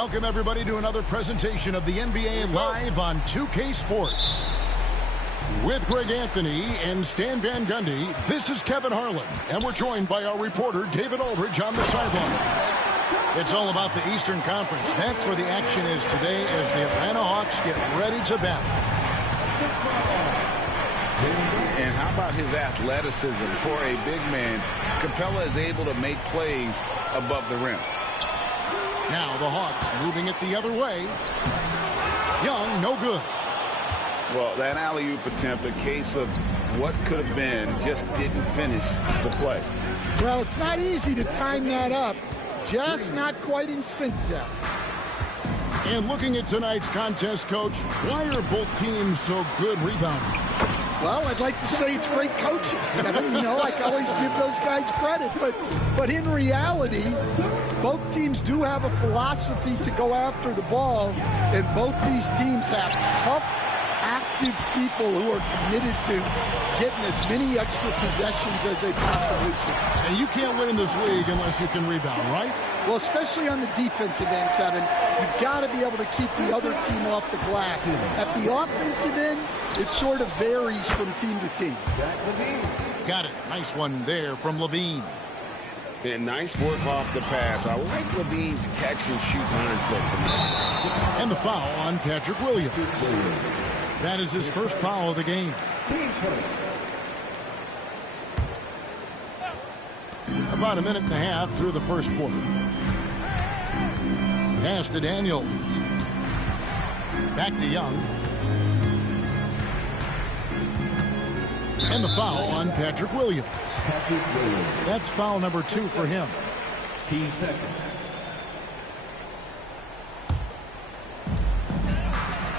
Welcome, everybody, to another presentation of the NBA Live on 2K Sports. With Greg Anthony and Stan Van Gundy, this is Kevin Harlan, and we're joined by our reporter, David Aldridge, on the sidelines. It's all about the Eastern Conference. That's where the action is today as the Atlanta Hawks get ready to battle. And how about his athleticism for a big man? Capella is able to make plays above the rim. Now the Hawks moving it the other way. Young, no good. Well, that alley-oop attempt, a case of what could have been, just didn't finish the play. Well, it's not easy to time that up. Just not quite in sync yet. And looking at tonight's contest, Coach, why are both teams so good rebounding? Well, I'd like to say it's great coaching. You know, I always give those guys credit. But in reality, both teams do have a philosophy to go after the ball, and both these teams have tough, active people who are committed to getting as many extra possessions as they possibly can. And you can't win in this league unless you can rebound, right? Well, especially on the defensive end, Kevin, you've got to be able to keep the other team off the glass. At the offensive end, it sort of varies from team to team. Got it. Nice one there from LaVine. And nice work off the pass. I like LaVine's catch-and-shoot mindset tonight. And the foul on Patrick Williams. That is his first foul of the game. About a minute and a half through the first quarter. Pass to Daniels. Back to Young. And the foul on Patrick Williams. That's foul number 2 for him. 15 seconds.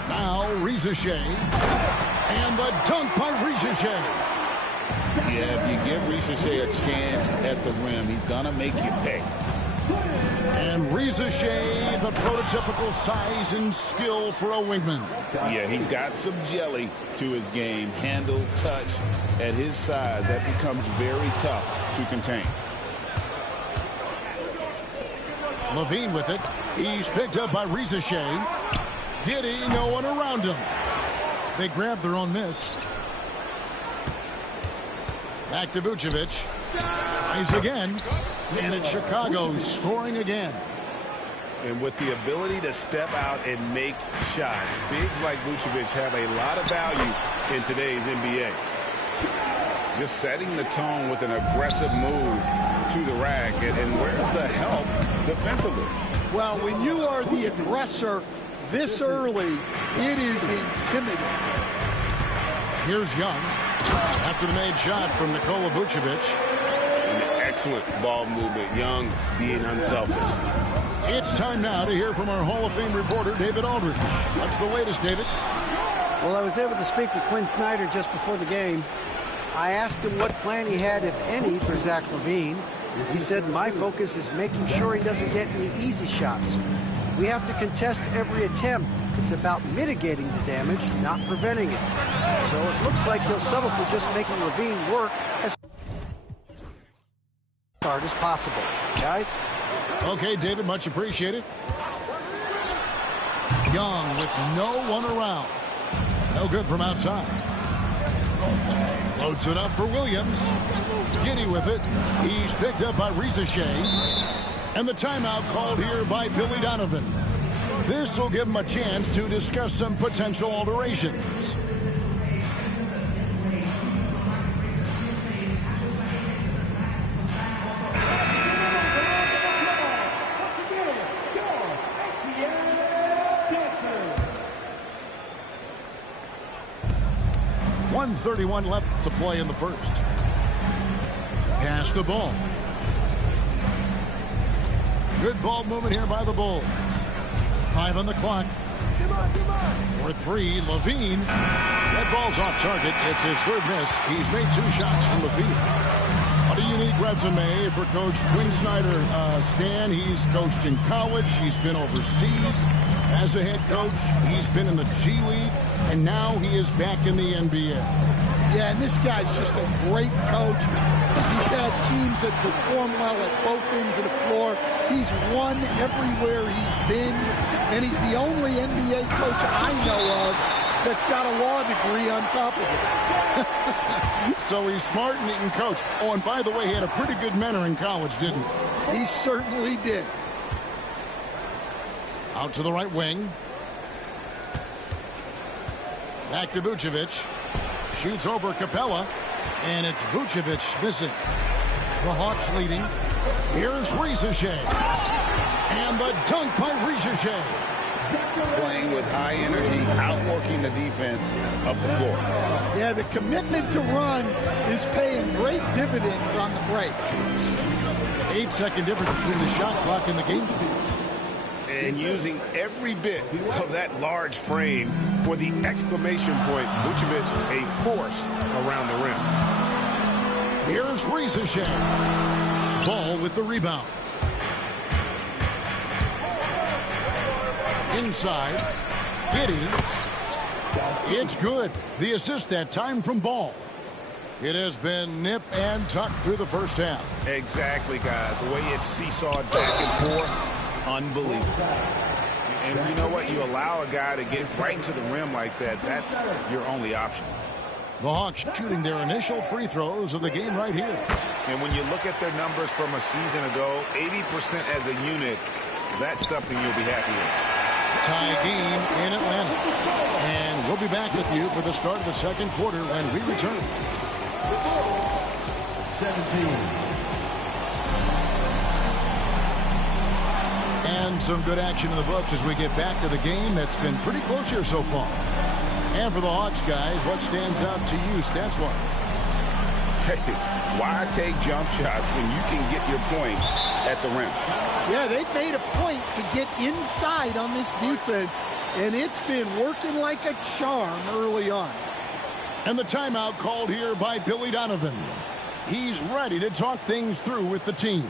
Now Reza Shea. And the dunk by Reza Shea. Yeah, if you give Reza Shea a chance at the rim, he's going to make you pay. And Reza Shea, the prototypical size and skill for a wingman. Yeah, he's got some jelly to his game. Handle, touch. At his size, that becomes very tough to contain. LaVine with it. He's picked up by Reza Shea. Giddey, no one around him. They grab their own miss. Back to Vucevic. Tries again. And it's Chicago scoring again. And with the ability to step out and make shots, bigs like Vucevic have a lot of value in today's NBA. Just setting the tone with an aggressive move to the rack. And where's the help defensively? Well, when you are the aggressor this early, it is intimidating. Here's Young. After the made shot from Nikola Vucevic. An excellent ball movement. Young being unselfish. It's time now to hear from our Hall of Fame reporter, David Aldridge. What's the latest, David? Well, I was able to speak with Quinn Snyder just before the game. I asked him what plan he had, if any, for Zach LaVine. He said, my focus is making sure he doesn't get any easy shots. We have to contest every attempt. It's about mitigating the damage, not preventing it. So it looks like he'll settle for just making LaVine work as hard as possible. Guys? Okay, David, much appreciated. Young with no one around. No good from outside. Floats it up for Williams. Giddey with it. He's picked up by Reza Shea. And the timeout called here by Billy Donovan. This will give him a chance to discuss some potential alterations. .131 left to play in the first. Pass the ball. Good ball movement here by the Bulls. 5 on the clock. For 3, LaVine. That ball's off target. It's his third miss. He's made 2 shots from the field. What a unique resume for Coach Quinn Snyder. Stan, he's coached in college. He's been overseas as a head coach. He's been in the G League. And now he is back in the NBA. Yeah, and this guy's just a great coach. He's had teams that perform well at both ends of the floor. He's won everywhere he's been, and he's the only NBA coach I know of that's got a law degree on top of it. So he's smart and he can coach. Oh, and by the way, he had a pretty good mentor in college, didn't he? He certainly did. Out to the right wing. Back to Vucevic. Shoots over Capella. And it's Vucevic missing. The Hawks leading. Here's Risacher. And the dunk by Risacher. Playing with high energy, outworking the defense up the floor. Yeah, the commitment to run is paying great dividends on the break. 8-second difference between the shot clock and the game. And using every bit of that large frame for the exclamation point. Vucevic, a force around the rim. Here's Risacher. Ball with the rebound. Inside. Giddey. It's good. The assist that time from Ball. It has been nip and tuck through the first half. Exactly, guys. The way it's seesawed back and forth, unbelievable. And you know what? You allow a guy to get right to the rim like that, that's your only option. The Hawks shooting their initial free throws of the game right here. And when you look at their numbers from a season ago, 80% as a unit, that's something you'll be happy with. Tie game in Atlanta. And we'll be back with you for the start of the second quarter when we return. 17. And some good action in the books as we get back to the game that's been pretty close here so far. And for the Hawks, guys, what stands out to you stats-wise? Hey, why take jump shots when you can get your points at the rim? Yeah, they've made a point to get inside on this defense, and it's been working like a charm early on. And the timeout called here by Billy Donovan. He's ready to talk things through with the team.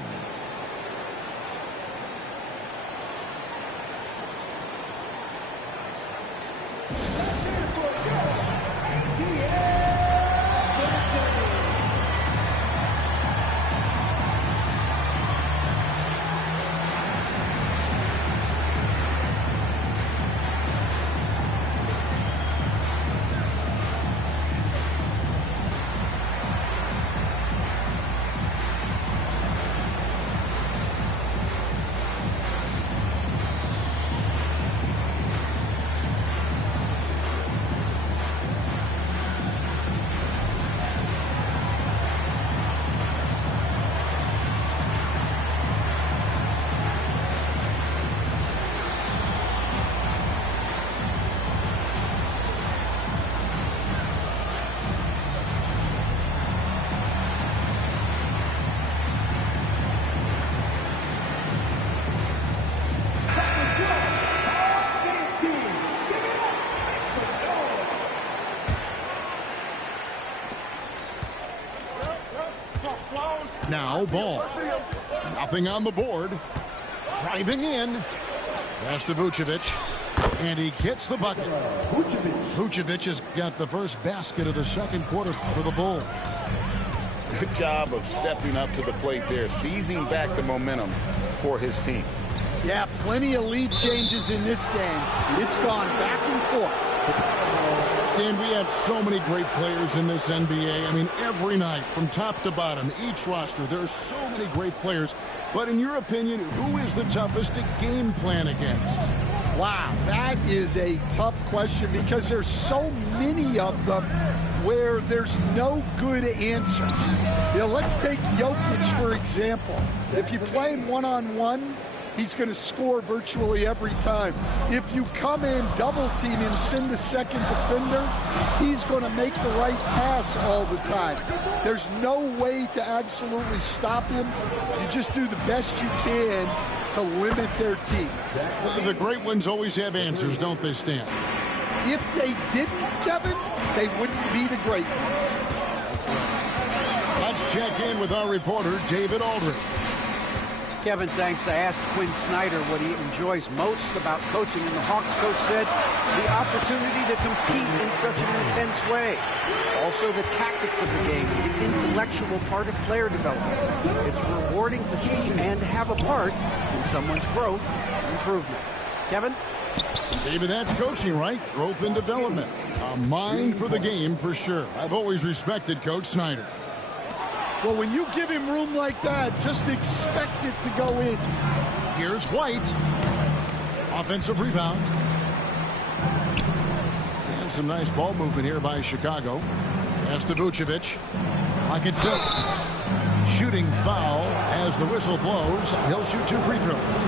Now Ball. Nothing on the board. Driving in. Pass to Vucevic. And he gets the bucket. Vucevic has got the first basket of the second quarter for the Bulls. Good job of stepping up to the plate there, seizing back the momentum for his team. Yeah, plenty of lead changes in this game. It's gone back and forth. Stan, we have so many great players in this NBA. I mean, every night, from top to bottom, each roster, there are so many great players. But in your opinion, who is the toughest to game plan against? Wow, that is a tough question because there's so many of them where there's no good answers. You know, let's take Jokic, for example. If you play him one-on-one, he's going to score virtually every time. If you come in, double-team him, send the second defender, he's going to make the right pass all the time. There's no way to absolutely stop him. You just do the best you can to limit their team. The great ones always have answers, don't they, Stan? If they didn't, Kevin, they wouldn't be the great ones. Let's check in with our reporter, David Aldridge. Kevin, thanks. I asked Quinn Snyder what he enjoys most about coaching, and the Hawks coach said the opportunity to compete in such an intense way. Also, the tactics of the game, the intellectual part of player development. It's rewarding to see and have a part in someone's growth and improvement. Kevin? David, that's coaching, right? Growth and development. A mind for the game for sure. I've always respected Coach Snyder. Well, when you give him room like that, just expect it to go in. Here's White. Offensive rebound. And some nice ball movement here by Chicago. Pass to Vucevic. Pocket six. Shooting foul as the whistle blows. He'll shoot 2 free throws.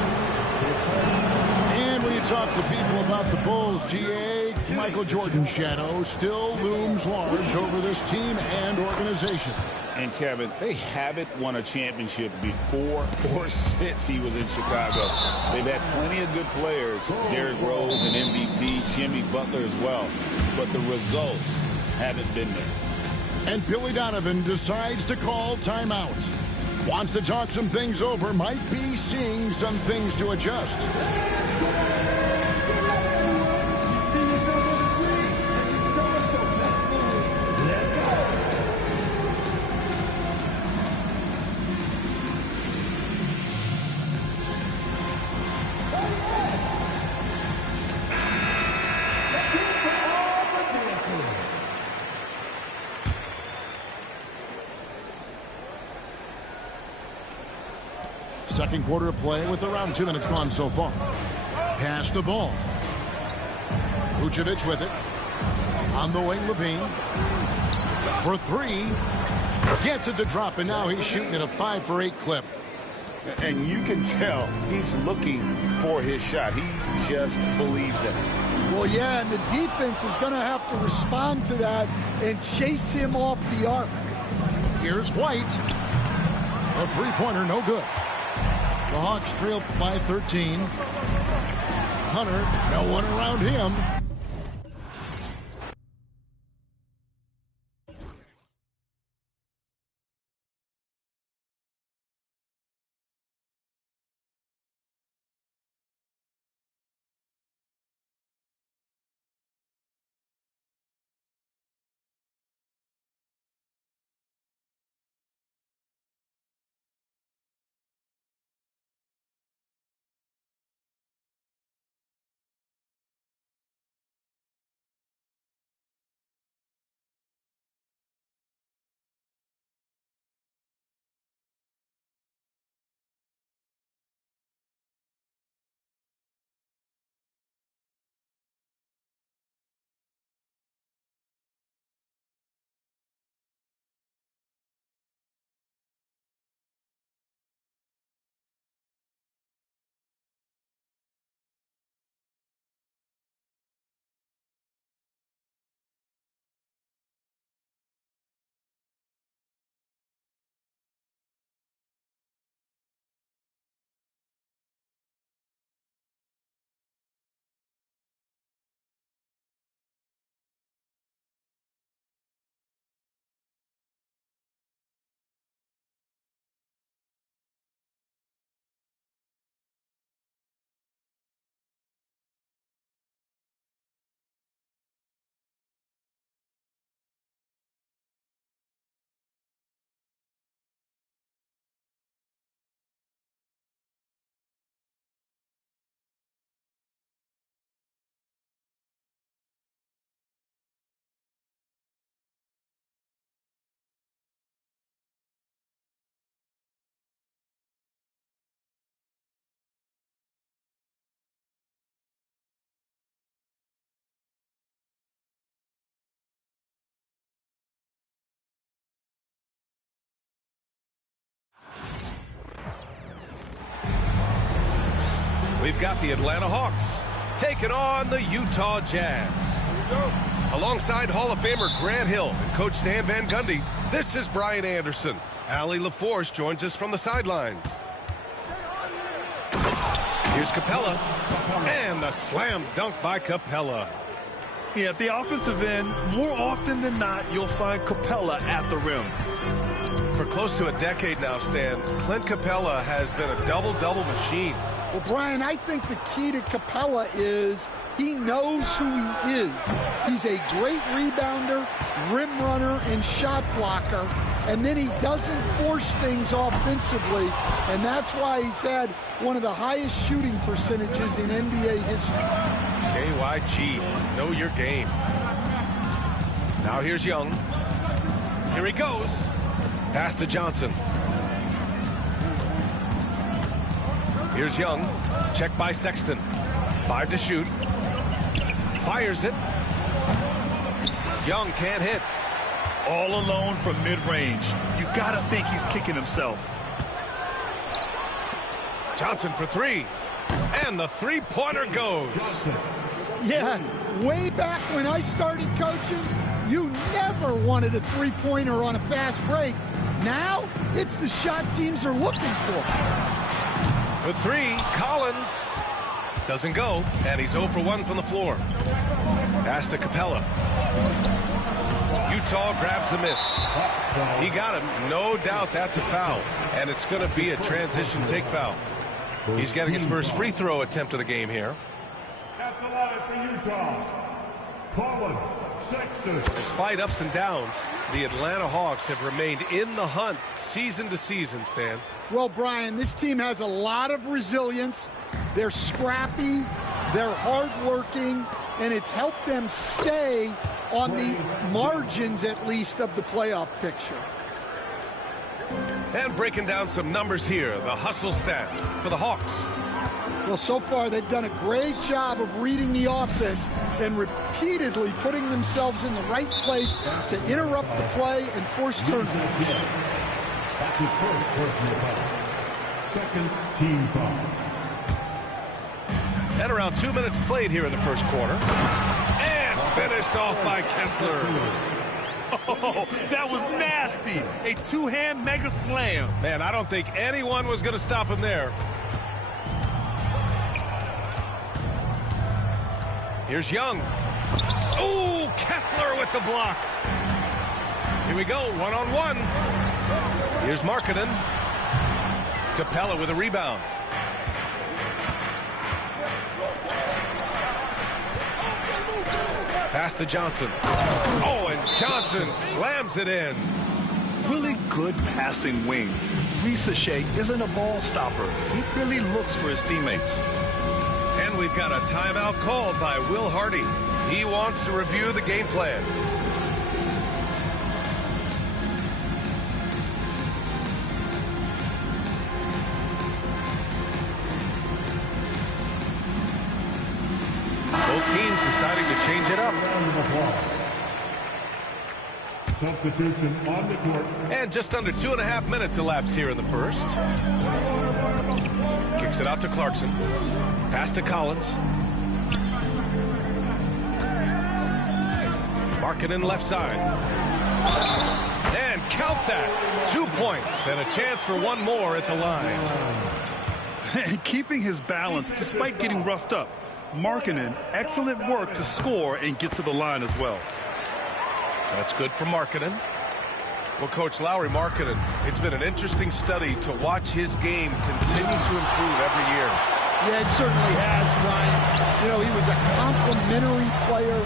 And when you talk to people about the Bulls, GA, Michael Jordan's shadow still looms large over this team and organization. And Kevin, they haven't won a championship before or since he was in Chicago. They've had plenty of good players, Derrick Rose, an MVP, Jimmy Butler as well, but the results haven't been there. And Billy Donovan decides to call timeout. Wants to talk some things over, might be seeing some things to adjust. Second quarter of play with around 2 minutes gone so far. Pass the ball. Vucevic with it. On the wing, LaVine. For 3. Gets it to drop, and now he's shooting at a 5 for 8 clip. And you can tell he's looking for his shot. He just believes it. Well, yeah, and the defense is going to have to respond to that and chase him off the arc. Here's White. A three-pointer, no good. The Hawks trail by 13. Hunter, no one around him. We've got the Atlanta Hawks taking on the Utah Jazz. Alongside Hall of Famer Grant Hill and Coach Stan Van Gundy, this is Brian Anderson. Allie LaForce joins us from the sidelines. Here's Capella, and the slam dunk by Capella. Yeah, at the offensive end, more often than not, you'll find Capella at the rim. For close to a decade now, Stan, Clint Capella has been a double-double machine. Well, Brian, I think the key to Capella is he knows who he is. He's a great rebounder, rim runner, and shot blocker. And then he doesn't force things offensively. And that's why he's had one of the highest shooting percentages in NBA history. KYG, know your game. Now here's Young. Here he goes. Pass to Johnson. Here's Young. Check by Sexton. 5 to shoot. Fires it. Young can't hit. All alone from mid-range. You gotta think he's kicking himself. Johnson for 3. And the three-pointer goes. Yeah, way back when I started coaching, you never wanted a three-pointer on a fast break. Now, it's the shot teams are looking for. For 3, Collins doesn't go, and he's 0 for 1 from the floor. Pass to Capella. Utah grabs the miss. He got him. No doubt that's a foul, and it's going to be a transition take foul. He's getting his first free throw attempt of the game here. At the line for Utah, Colin Sexton. Despite ups and downs, the Atlanta Hawks have remained in the hunt season to season, Stan. Well, Brian, this team has a lot of resilience. They're scrappy, they're hardworking, and it's helped them stay on the margins, at least, of the playoff picture. And breaking down some numbers here, the hustle stats for the Hawks. Well, so far they've done a great job of reading the offense and repeatedly putting themselves in the right place to interrupt the play and force turnovers. That's his first personal foul. Second team foul. At around 2 minutes played here in the first quarter. And finished off by Kessler. Oh, that was nasty. A two-hand mega slam. Man, I don't think anyone was going to stop him there. Here's Young. Ooh, Kessler with the block. Here we go, one-on-one. Here's Markkanen. Capella with a rebound. Pass to Johnson. Oh, and Johnson slams it in. Really good passing wing. Risacher isn't a ball stopper. He really looks for his teammates. And we've got a timeout called by Will Hardy. He wants to review the game plan. Both teams deciding to change it up. Substitution on the court. And just under 2.5 minutes elapsed here in the first. Kicks it out to Clarkson. Pass to Collins. Markkanen left side. And count that. 2 points and a chance for one more at the line. And keeping his balance despite getting roughed up. Markkanen, excellent work to score and get to the line as well. That's good for Markkanen. Well, Coach Lauri Markkanen, it's been an interesting study to watch his game continue to improve every year. Yeah, it certainly has, Ryan. You know, he was a complimentary player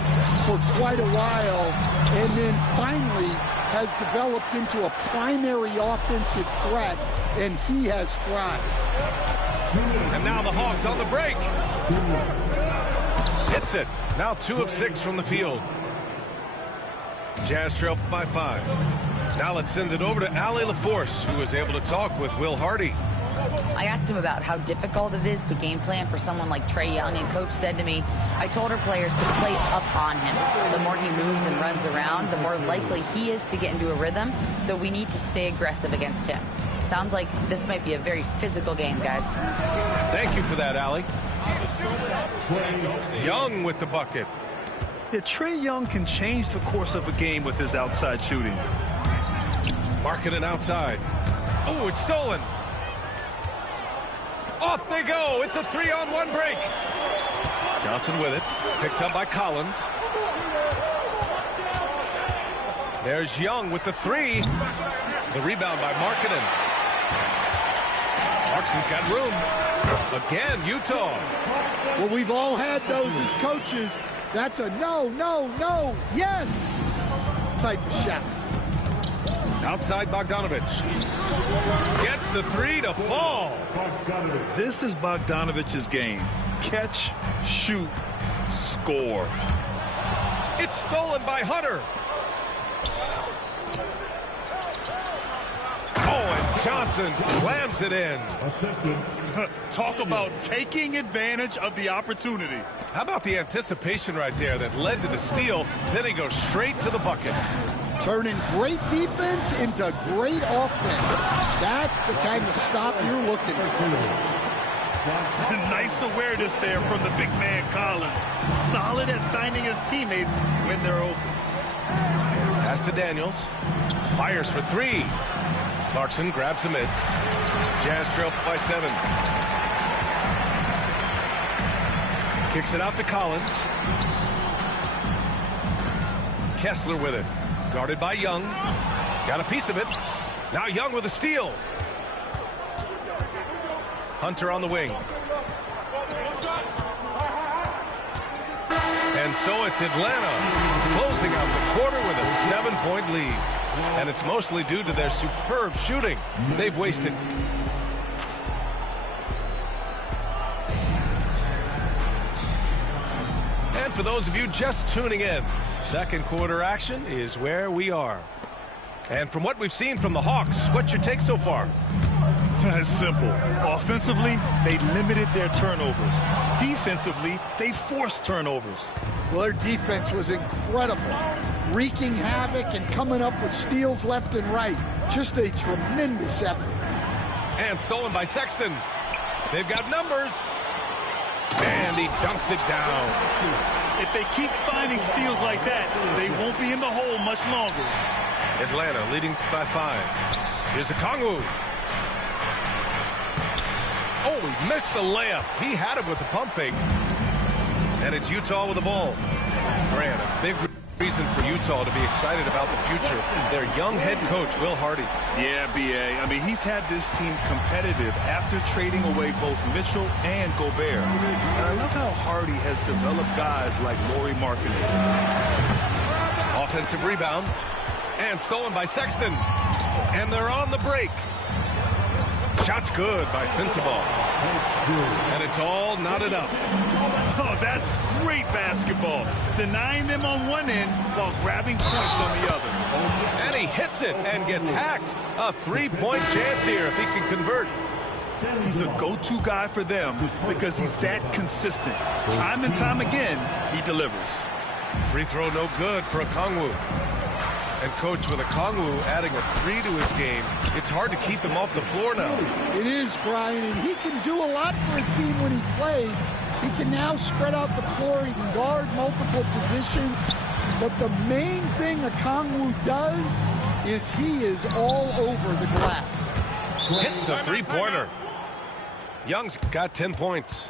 for quite a while, and then finally has developed into a primary offensive threat, and he has thrived. And now the Hawks on the break. Hits it. Now 2 of 6 from the field. Jazz trail by 5. Now let's send it over to Allie LaForce, who was able to talk with Will Hardy. I asked him about how difficult it is to game plan for someone like Trae Young, and Coach said to me, I told our players to play up on him. The more he moves and runs around, the more likely he is to get into a rhythm, so we need to stay aggressive against him. Sounds like this might be a very physical game, guys. Thank you for that, Allie. Young with the bucket. Yeah, Trae Young can change the course of a game with his outside shooting. Markkanen outside. Oh, it's stolen. Off they go. It's a 3-on-1 break. Johnson with it. Picked up by Collins. There's Young with the three. The rebound by Markkanen. Clarkson's got room. Again, Utah. Well, we've all had those as coaches. That's a no, no, no, yes type of shot. Outside Bogdanovich. Gets the three to fall. This is Bogdanovich's game. Catch, shoot, score. It's stolen by Hunter. Oh, and Johnson slams it in. Talk about taking advantage of the opportunity. How about the anticipation right there that led to the steal? Then he goes straight to the bucket. Turning great defense into great offense. That's the kind of stop you're looking for. Nice awareness there from the big man Collins. Solid at finding his teammates when they're open. Pass to Daniels. Fires for three. Clarkson grabs a miss. Jazz trail by 7. Kicks it out to Collins. Kessler with it. Guarded by Young. Got a piece of it. Now Young with a steal. Hunter on the wing. And so it's Atlanta closing out the quarter with a 7-point lead. And it's mostly due to their superb shooting. They've wasted. And for those of you just tuning in, second quarter action is where we are. And from what we've seen from the Hawks, what's your take so far? It's simple. Offensively, they limited their turnovers. Defensively, they forced turnovers. Well, their defense was incredible. Wreaking havoc and coming up with steals left and right. Just a tremendous effort. And stolen by Sexton. They've got numbers. And he dunks it down. If they keep finding steals like that, they won't be in the hole much longer. Atlanta leading by 5. Here's Okongwu. Oh, he missed the layup. He had it with the pump fake. And it's Utah with the ball. Grant, a big reason for Utah to be excited about the future. Their young head coach, Will Hardy. Yeah, B.A. I mean, he's had this team competitive after trading away both Mitchell and Gobert. And I love how Hardy has developed guys like Lauri Markkanen. Offensive rebound. And stolen by Sexton. And they're on the break. Shot's good by Sensabaugh. And it's all knotted up. Oh, that's great basketball. Denying them on one end while grabbing points on the other. And he hits it and gets hacked. A 3-point chance here if he can convert. He's a go-to guy for them because he's that consistent. Time and time again, he delivers. Free throw no good for Okongwu. And coach, with Okongwu adding a 3 to his game, it's hard to keep him off the floor now. It is, Brian, and he can do a lot for a team when he plays. He can now spread out the floor. He can guard multiple positions. But the main thing Okongwu does is he is all over the glass. Hits a three-pointer. Young's got 10 points.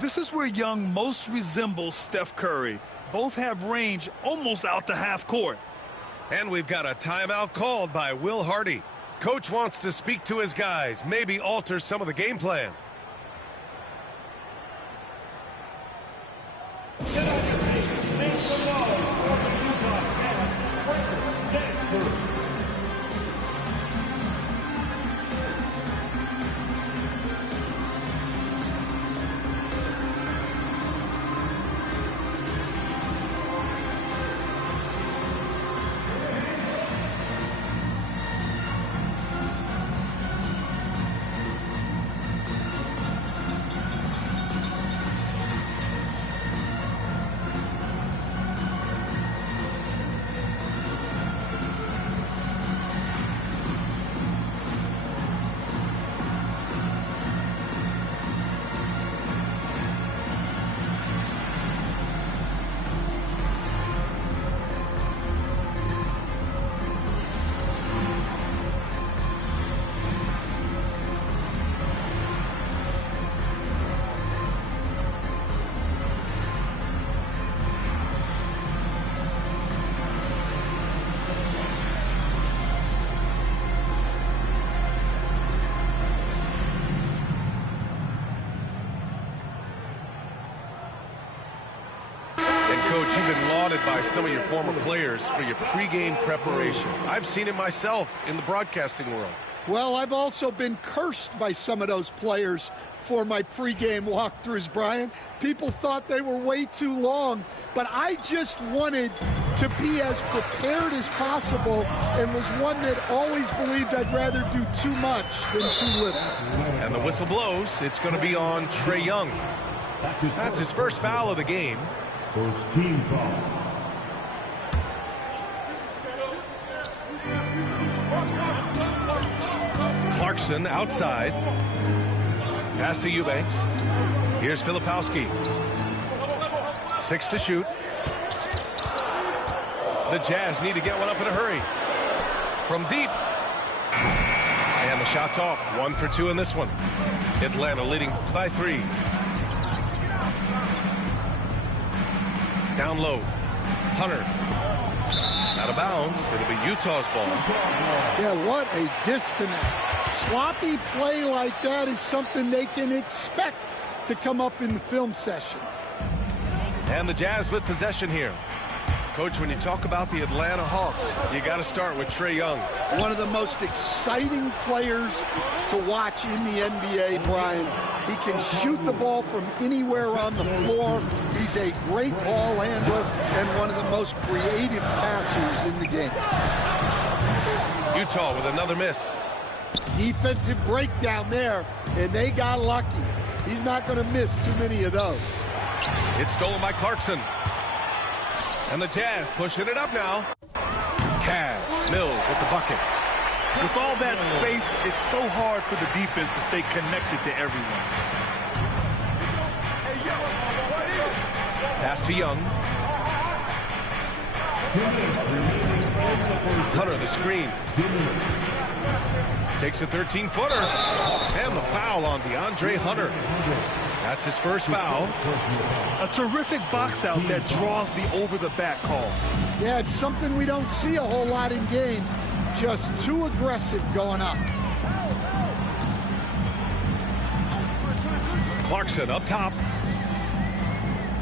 This is where Young most resembles Steph Curry. Both have range almost out to half court. And we've got a timeout called by Will Hardy. Coach wants to speak to his guys, maybe alter some of the game plan. Coach, you've been lauded by some of your former players for your pregame preparation. I've seen it myself in the broadcasting world. Well, I've also been cursed by some of those players for my pregame walkthroughs, Brian. People thought they were way too long, but I just wanted to be as prepared as possible and was one that always believed I'd rather do too much than too little. And the whistle blows. It's going to be on Trae Young. That's his first foul of the game. First team foul. Clarkson outside. Pass to Eubanks. Here's Filipowski. 6 to shoot. The Jazz need to get one up in a hurry. From deep. And the shot's off. 1 for 2 in this one. Atlanta leading by 3. Down low. Hunter. Out of bounds. It'll be Utah's ball. Yeah, what a disconnect. Sloppy play like that is something they can expect to come up in the film session. And the Jazz with possession here. Coach, when you talk about the Atlanta Hawks, you got to start with Trae Young. One of the most exciting players to watch in the NBA, Brian. He can shoot the ball from anywhere on the floor. He's a great ball handler and one of the most creative passers in the game. Utah with another miss. Defensive breakdown there, and they got lucky. He's not going to miss too many of those. It's stolen by Clarkson. And the Jazz pushing it up now. Cavs, Mills with the bucket. With all that space, it's so hard for the defense to stay connected to everyone. Pass to Young. Hunter the screen. Takes a 13-footer. And the foul on DeAndre Hunter. That's his first foul. A terrific box out that draws the over-the-back call. Yeah, it's something we don't see a whole lot in games. Just too aggressive going up. Clarkson up top.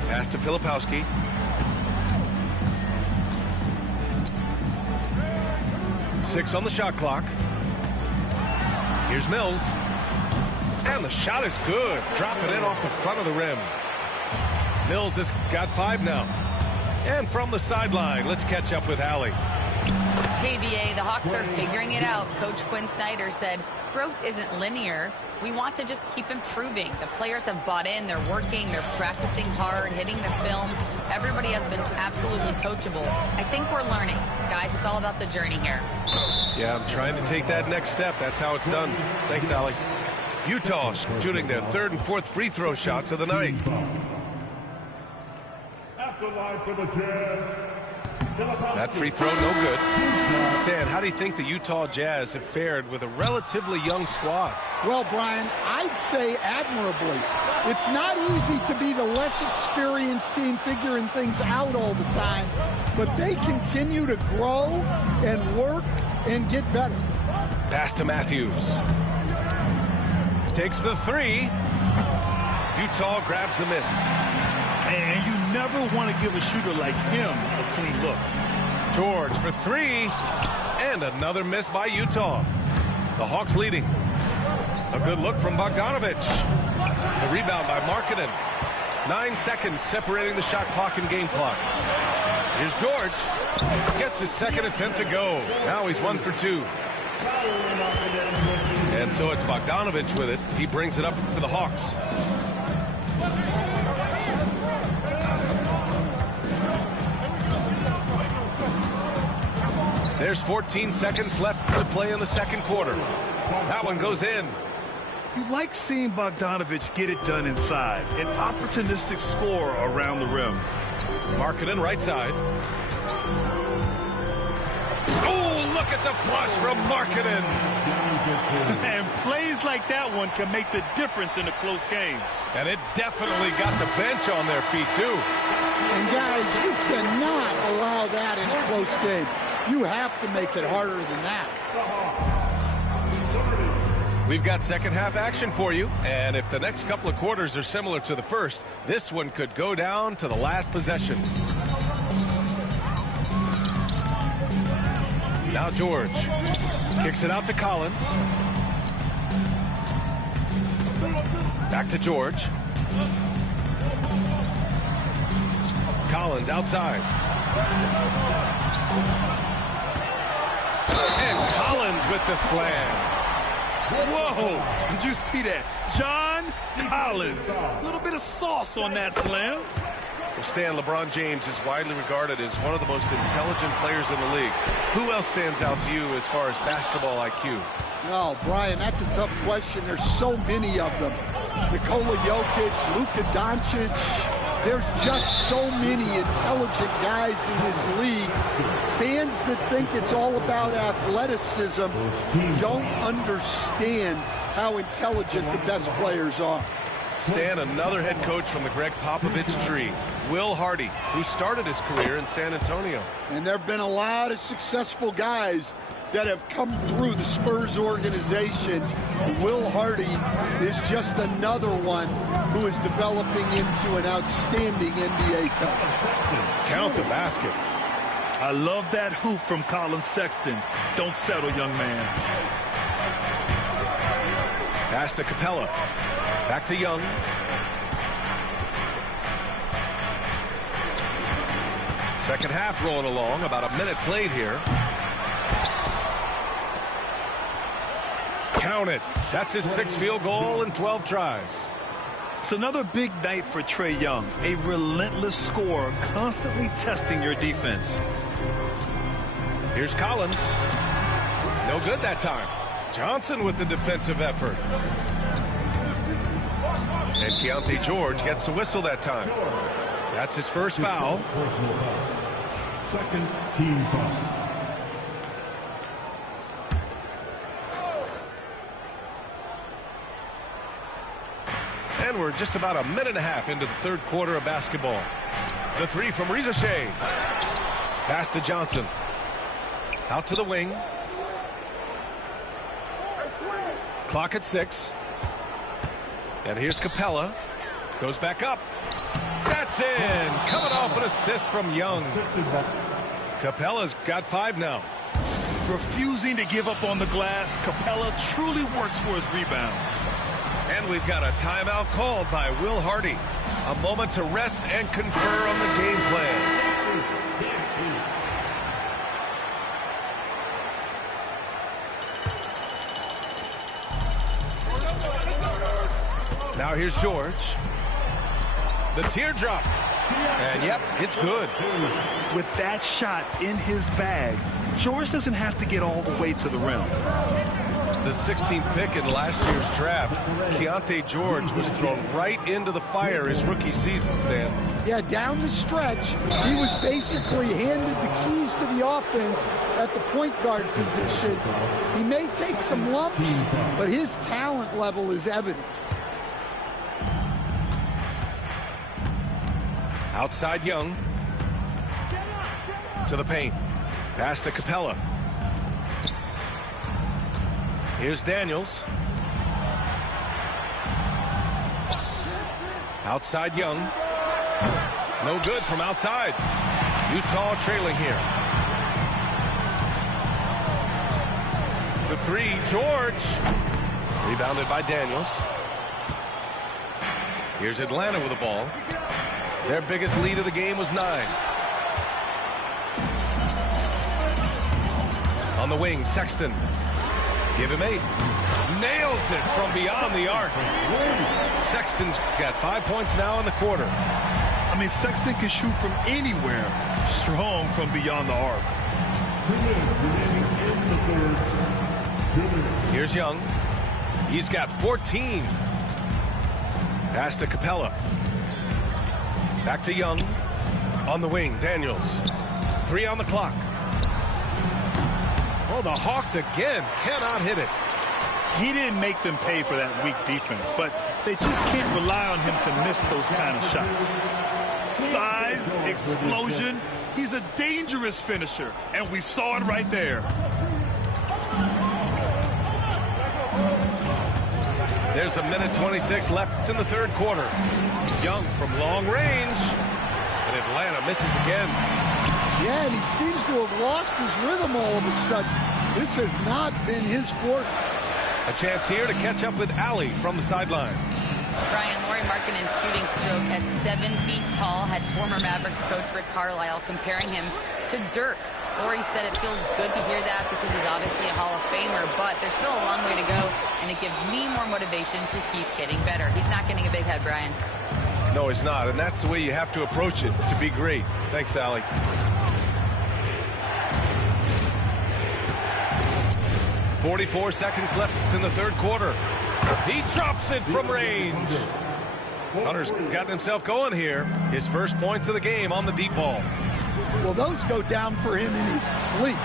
Pass to Filipowski. Six on the shot clock. Here's Mills. And the shot is good. Dropping in off the front of the rim. Mills has got 5 now. And from the sideline, let's catch up with Allie. KBA, the Hawks are figuring it out. Coach Quinn Snyder said, growth isn't linear. We want to just keep improving. The players have bought in. They're working. They're practicing hard, hitting the film. Everybody has been absolutely coachable. I think we're learning. Guys, it's all about the journey here. Yeah, I'm trying to take that next step. That's how it's done. Thanks, Allie. Utah shooting their 3rd and 4th free throw shots of the night. At the line for the Jazz. That free throw, no good. Stan, how do you think the Utah Jazz have fared with a relatively young squad? Well, Brian, I'd say admirably. It's not easy to be the less experienced team figuring things out all the time, but they continue to grow and work and get better. Pass to Matthews. Takes the 3. Utah grabs the miss. And you never want to give a shooter like him a clean look. George for 3. And another miss by Utah. The Hawks leading. A good look from Bogdanovic. The rebound by Markkanen. 9 seconds separating the shot clock and game clock. Here's George. Gets his second attempt to go. Now he's 1 for 2. And so it's Bogdanovic with it. He brings it up for the Hawks. There's 14 seconds left to play in the second quarter. That one goes in. You like seeing Bogdanovic get it done inside. An opportunistic score around the rim. Markkanen right side. Oh, look at the flush from Markkanen. And plays like that one can make the difference in a close game. And it definitely got the bench on their feet, too. And, guys, you cannot allow that in a close game. You have to make it harder than that. We've got second half action for you, and if the next couple of quarters are similar to the first, this one could go down to the last possession. Now George kicks it out to Collins. Back to George. Collins outside. And Collins with the slam. Whoa! Did you see that? John Collins. A little bit of sauce on that slam. Well, Stan, LeBron James is widely regarded as one of the most intelligent players in the league. Who else stands out to you as far as basketball IQ? Oh, Brian, that's a tough question. There's so many of them. Nikola Jokic, Luka Doncic. There's just so many intelligent guys in this league. Fans that think it's all about athleticism don't understand how intelligent the best players are. Stan, another head coach from the Greg Popovich tree, Will Hardy, who started his career in San Antonio. And there have been a lot of successful guys that have come through the Spurs organization. Will Hardy is just another one who is developing into an outstanding NBA coach. Count the basket. I love that hoop from Colin Sexton. Don't settle, young man. Pass to Capella. Back to Young. Second half rolling along. About a minute played here. Count it. That's his 6th field goal in 12 tries. It's another big night for Trae Young. A relentless scorer, constantly testing your defense. Here's Collins. No good that time. Johnson with the defensive effort. And Keontae George gets a whistle that time. That's his first foul. Second team foul. And we're just about a minute and a half into the third quarter of basketball. The three from Reza Shea. Pass to Johnson. Out to the wing. Clock at 6. And here's Capella. Goes back up. That's in. Coming off an assist from Young. Capella's got 5 now. Refusing to give up on the glass, Capella truly works for his rebounds. And we've got a timeout called by Will Hardy. A moment to rest and confer on the game plan. Now here's George. The teardrop. And yep, it's good. With that shot in his bag, George doesn't have to get all the way to the rim. The 16th pick in last year's draft, Keontae George was thrown right into the fire his rookie season, Stan. Yeah, down the stretch, he was basically handed the keys to the offense at the point guard position. He may take some lumps, but his talent level is evident. Outside Young. To the paint. Pass to Capella. Here's Daniels. Outside Young. No good from outside. Utah trailing here. The three, George. Rebounded by Daniels. Here's Atlanta with the ball. Their biggest lead of the game was 9. On the wing, Sexton. Give him 8. Nails it from beyond the arc. Sexton's got 5 points now in the quarter. I mean, Sexton can shoot from anywhere. Strong from beyond the arc. Here's Young. He's got 14. Pass to Capella. Back to Young. On the wing, Daniels. 3 on the clock. Oh, the Hawks again cannot hit it. He didn't make them pay for that weak defense, but they just can't rely on him to miss those kind of shots. Size, explosion. He's a dangerous finisher, and we saw it right there. There's a minute 26 left in the third quarter. Young from long range, and Atlanta misses again. Yeah, and he seems to have lost his rhythm all of a sudden. This has not been his quarter. A chance here to catch up with Allie from the sideline. Brian, Lauri Markkanen's shooting stroke at 7 feet tall had former Mavericks coach Rick Carlisle comparing him to Dirk. Lauri said it feels good to hear that because he's obviously a Hall of Famer, but there's still a long way to go, and it gives me more motivation to keep getting better. He's not getting a big head, Brian. No, he's not, and that's the way you have to approach it to be great. Thanks, Allie. .44 seconds left in the third quarter. He drops it from range. Hunter's gotten himself going here. His first points of the game on the deep ball. Well, those go down for him in his sleep.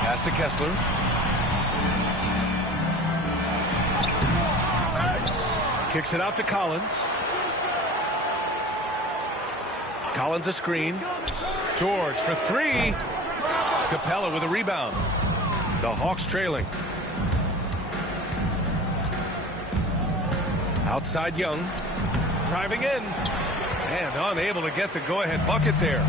Pass to Kessler. Kicks it out to Collins. Collins a screen. George for three. Capella with a rebound. The Hawks trailing. Outside Young. Driving in. And unable to get the go-ahead bucket there.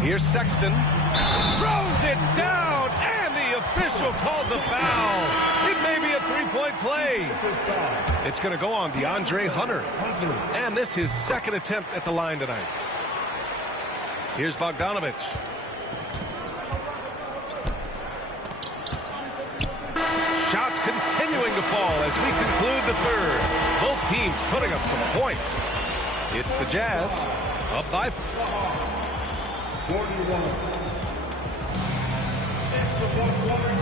Here's Sexton. Throws it down. And the official calls a foul. It may be a three-point play. It's going to go on DeAndre Hunter. And this is his second attempt at the line tonight. Here's Bogdanovic. Shots continuing to fall as we conclude the third. Both teams putting up some points. It's the Jazz up by 41.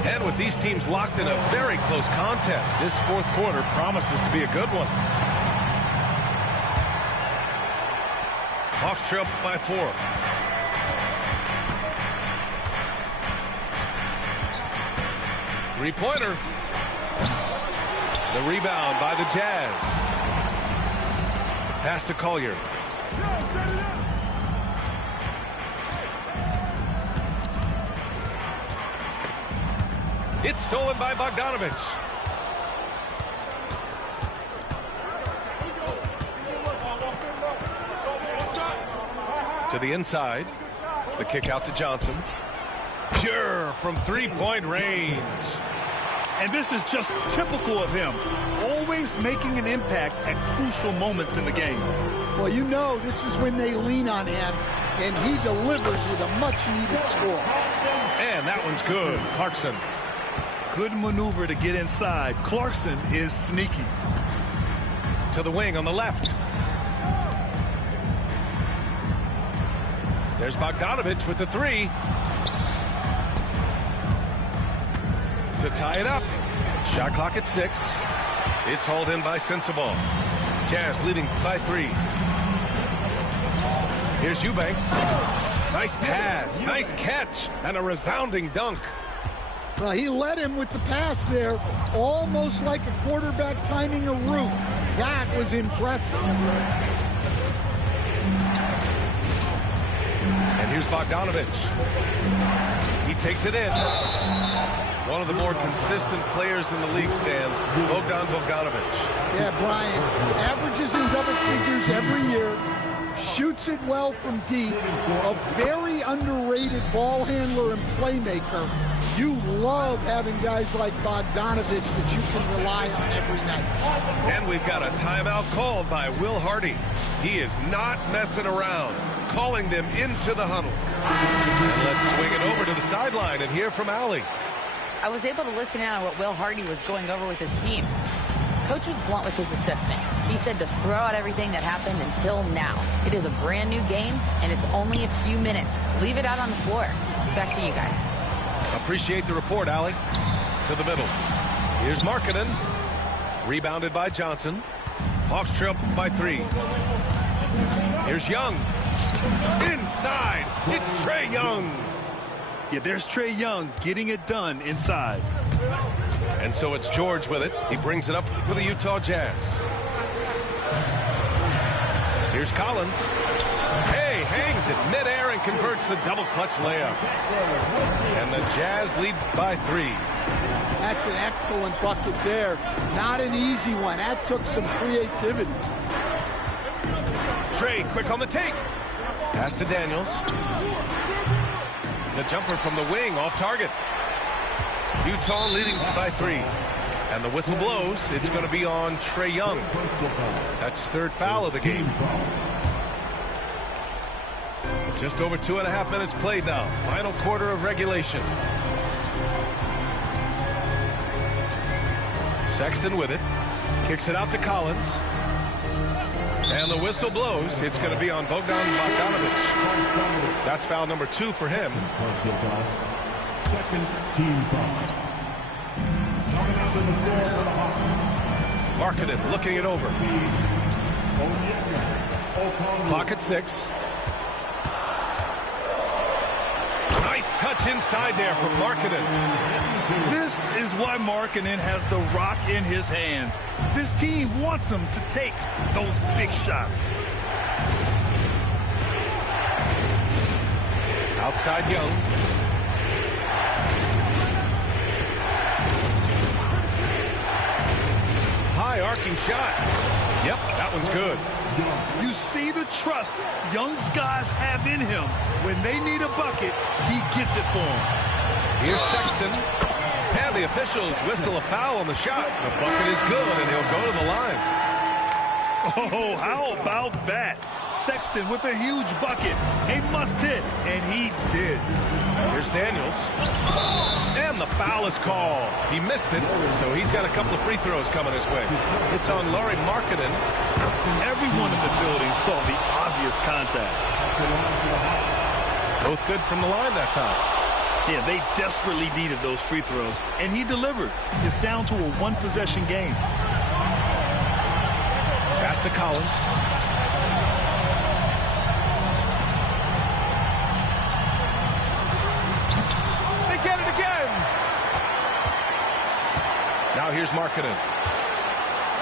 And with these teams locked in a very close contest, this fourth quarter promises to be a good one. Hawks trail by 4. Three-pointer. The rebound by the Jazz. Pass to Collier. It's stolen by Bogdanovic. To the inside. The kick out to Johnson. Pure from three-point range. And this is just typical of him. Always making an impact at crucial moments in the game. Well, you know this is when they lean on him, and he delivers with a much-needed score. And that one's good. Clarkson. Good maneuver to get inside. Clarkson is sneaky. To the wing on the left. There's Bogdanovic with the three. To tie it up. Shot clock at 6. It's hauled in by Sensabaugh. Jazz leading by 3. Here's Eubanks. Nice pass. Nice catch. And a resounding dunk. Well, he led him with the pass there, almost like a quarterback timing a route. That was impressive. And here's Bogdanovic. He takes it in. One of the more consistent players in the league, Stan, Bogdan Bogdanovic. Yeah, Brian, averages in double figures every year, shoots it well from deep, a very underrated ball handler and playmaker. You love having guys like Bogdanovic that you can rely on every night. And we've got a timeout called by Will Hardy. He is not messing around, calling them into the huddle. And let's swing it over to the sideline and hear from Allie. I was able to listen in on what Will Hardy was going over with his team. Coach was blunt with his assistant. He said to throw out everything that happened until now. It is a brand new game, and it's only a few minutes. Leave it out on the floor. Back to you guys. Appreciate the report, Allie. To the middle. Here's Markkanen. Rebounded by Johnson. Hawks trail by 3. Here's Young. Inside. It's Trae Young. Yeah, there's Trae Young getting it done inside. And so it's George with it. He brings it up for the Utah Jazz. Here's Collins. Hey, hangs it midair and converts the double clutch layup. And the Jazz lead by 3. That's an excellent bucket there. Not an easy one. That took some creativity. Trae quick on the take. Pass to Daniels. The jumper from the wing off target. Utah leading by 3. And the whistle blows. It's going to be on Trae Young. That's his 3rd foul of the game. Just over 2.5 minutes played now. Final quarter of regulation. Sexton with it. Kicks it out to Collins. And the whistle blows. It's going to be on Bogdan Bogdanovic. That's foul number 2 for him. Second team foul. Coming out to the floor for the Hawks. Markkanen looking it over. Clock at 6. Nice touch inside there from Markkanen. This is why Markkanen has the rock in his hands. This team wants him to take those big shots. Outside Young. High arcing shot. Yep, that one's good. You see the trust Young's guys have in him. When they need a bucket, he gets it for them. Here's Sexton. And the officials whistle a foul on the shot. The bucket is good, and he'll go to the line. Oh, how about that? Sexton with a huge bucket. A must hit, and he did. Here's Daniels. And the foul is called. He missed it, so he's got a couple of free throws coming his way. It's on Lauri Markkanen. Everyone in the building saw the obvious contact. Both good from the line that time. Yeah, they desperately needed those free throws, and he delivered. It's down to a one-possession game. Pass to Collins. They get it again. Now here's Markkanen.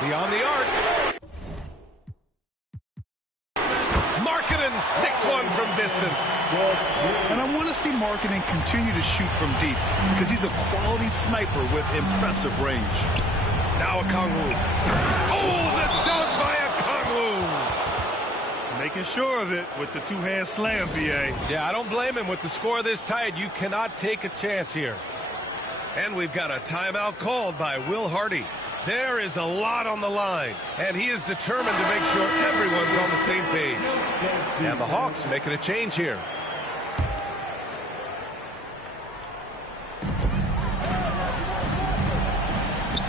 Beyond the arc. Markkanen sticks one from distance. And I want to see Markkanen continue to shoot from deep because he's a quality sniper with impressive range. Now Okongwu. Oh, the dunk by Okongwu. Making sure of it with the two-hand slam, B.A. Yeah, I don't blame him. With the score this tight, you cannot take a chance here. And we've got a timeout called by Will Hardy. There is a lot on the line, and he is determined to make sure everyone's on the same page. And the Hawks making a change here.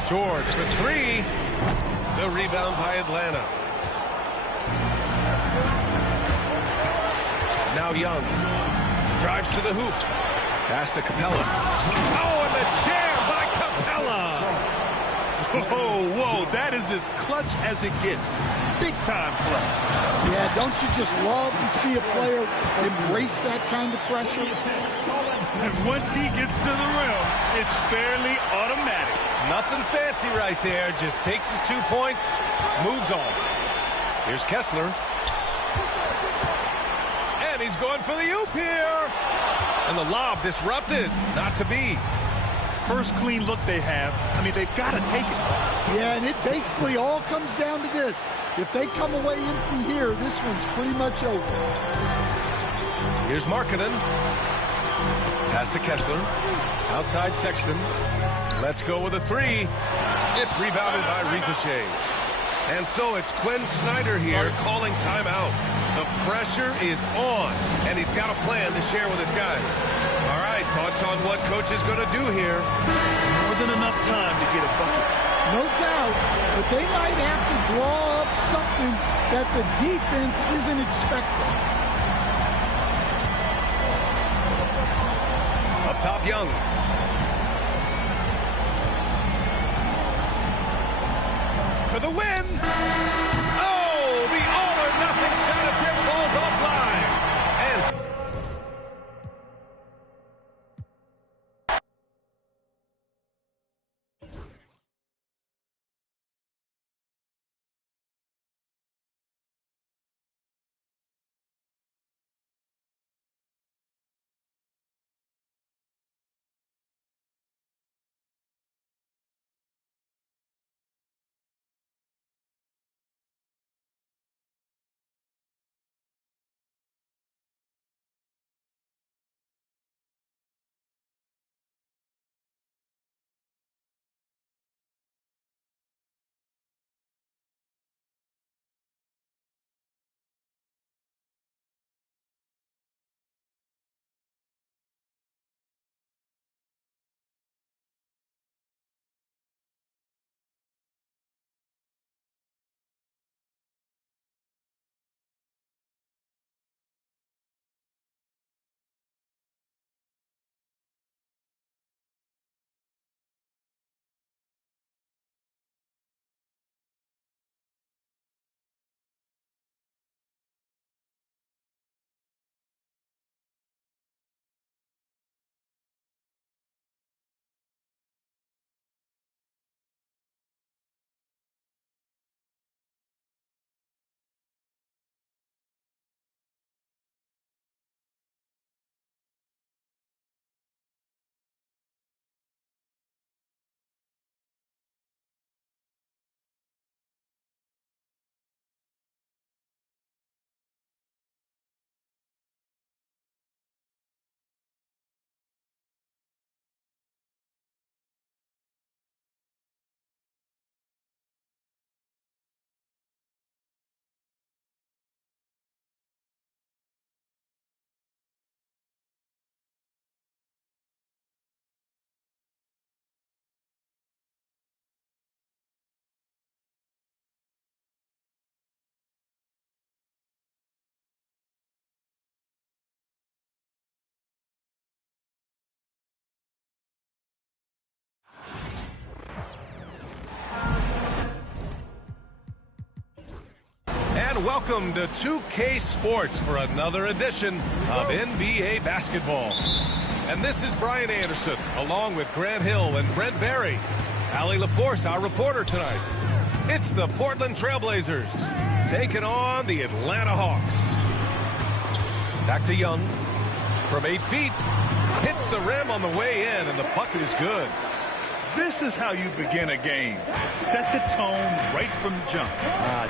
George for 3. The rebound by Atlanta. Now Young drives to the hoop. Pass to Capella. Oh, and the jam by Capella. Oh, whoa, that is as clutch as it gets. Big-time play. Yeah, don't you just love to see a player embrace that kind of pressure? And once he gets to the rim, it's fairly automatic. Nothing fancy right there. Just takes his 2 points, moves on. Here's Kessler. And he's going for the oop here. And the lob disrupted. Not to be. First clean look they have. I mean, they've got to take it. Yeah, and it basically all comes down to this. If they come away empty here, this one's pretty much over. Here's Markkanen. Pass to Kessler. Outside Sexton. Let's go with a 3. It's rebounded by Risache. And so it's Quinn Snyder here calling timeout. The pressure is on, and he's got a plan to share with his guys. All right, thoughts on what coach is going to do here? More than enough time to get a bucket. No doubt, but they might have to draw up something that the defense isn't expecting. Up top, Young. For the win! and welcome to 2K Sports for another edition of NBA basketball. And this is Brian Anderson, along with Grant Hill and Brent Barry. Allie LaForce, our reporter tonight. It's the Portland Trailblazers taking on the Atlanta Hawks. Back to Young from 8 feet. Hits the rim on the way in, and the bucket is good. This is how you begin a game. Set the tone right from the jump.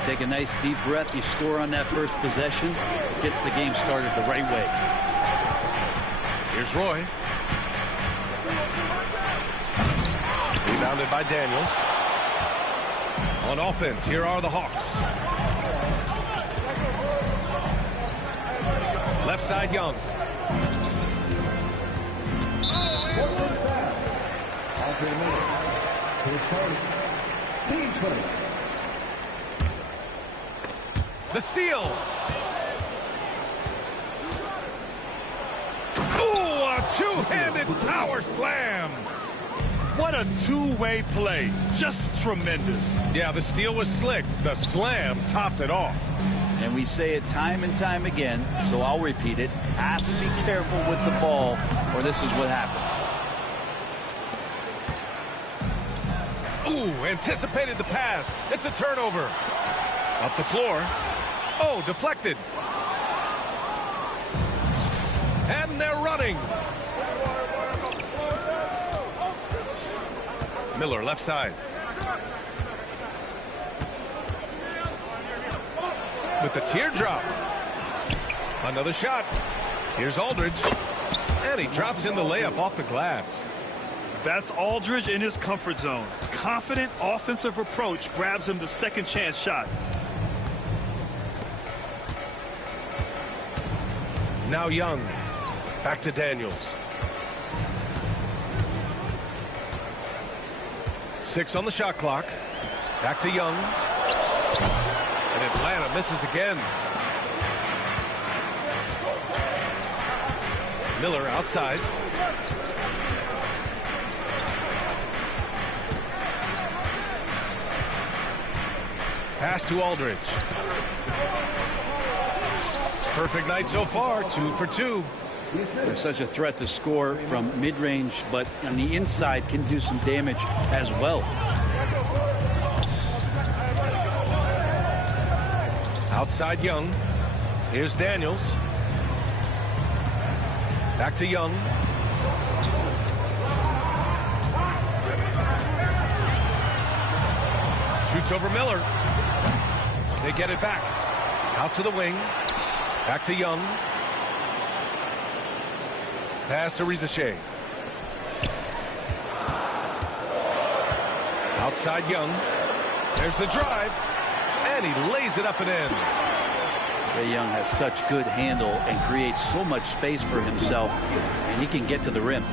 Take a nice deep breath. You score on that first possession. Gets the game started the right way. Here's Roy. Rebounded by Daniels. On offense, here are the Hawks. Left side, Young. The steal. Ooh, a two-handed power slam. What a two-way play. Just tremendous. Yeah, the steal was slick. The slam topped it off. And we say it time and time again, so I'll repeat it. Have to be careful with the ball, or this is what happens. Ooh, anticipated the pass. It's a turnover. Up the floor. Oh, deflected. And they're running. Miller, left side. With the teardrop. Another shot. Here's Aldridge. And he drops in the layup off the glass. That's Aldridge in his comfort zone. Confident offensive approach grabs him the second chance shot. Now Young. Back to Daniels. 6 on the shot clock. Back to Young. And Atlanta misses again. Miller outside. Pass to Aldridge. Perfect night so far, 2 for 2. They're such a threat to score from mid-range, but on the inside can do some damage as well. Outside Young. Here's Daniels. Back to Young. Shoots over Miller. They get it back. Out to the wing. Back to Young. Pass to Rizachet. Outside Young. There's the drive. And he lays it up and in. Trae Young has such good handle and creates so much space for himself, and he can get to the rim.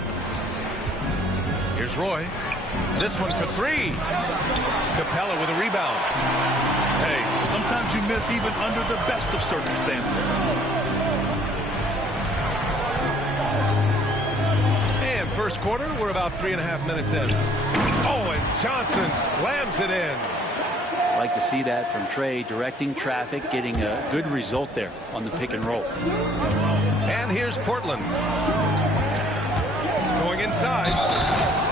Here's Roy. This one for 3. Capella with a rebound. Hey, sometimes you miss even under the best of circumstances. And first quarter, we're about 3.5 minutes in. Oh, and Johnson slams it in. I like to see that from Trae, directing traffic, getting a good result there on the pick and roll. And here's Portland. Going inside.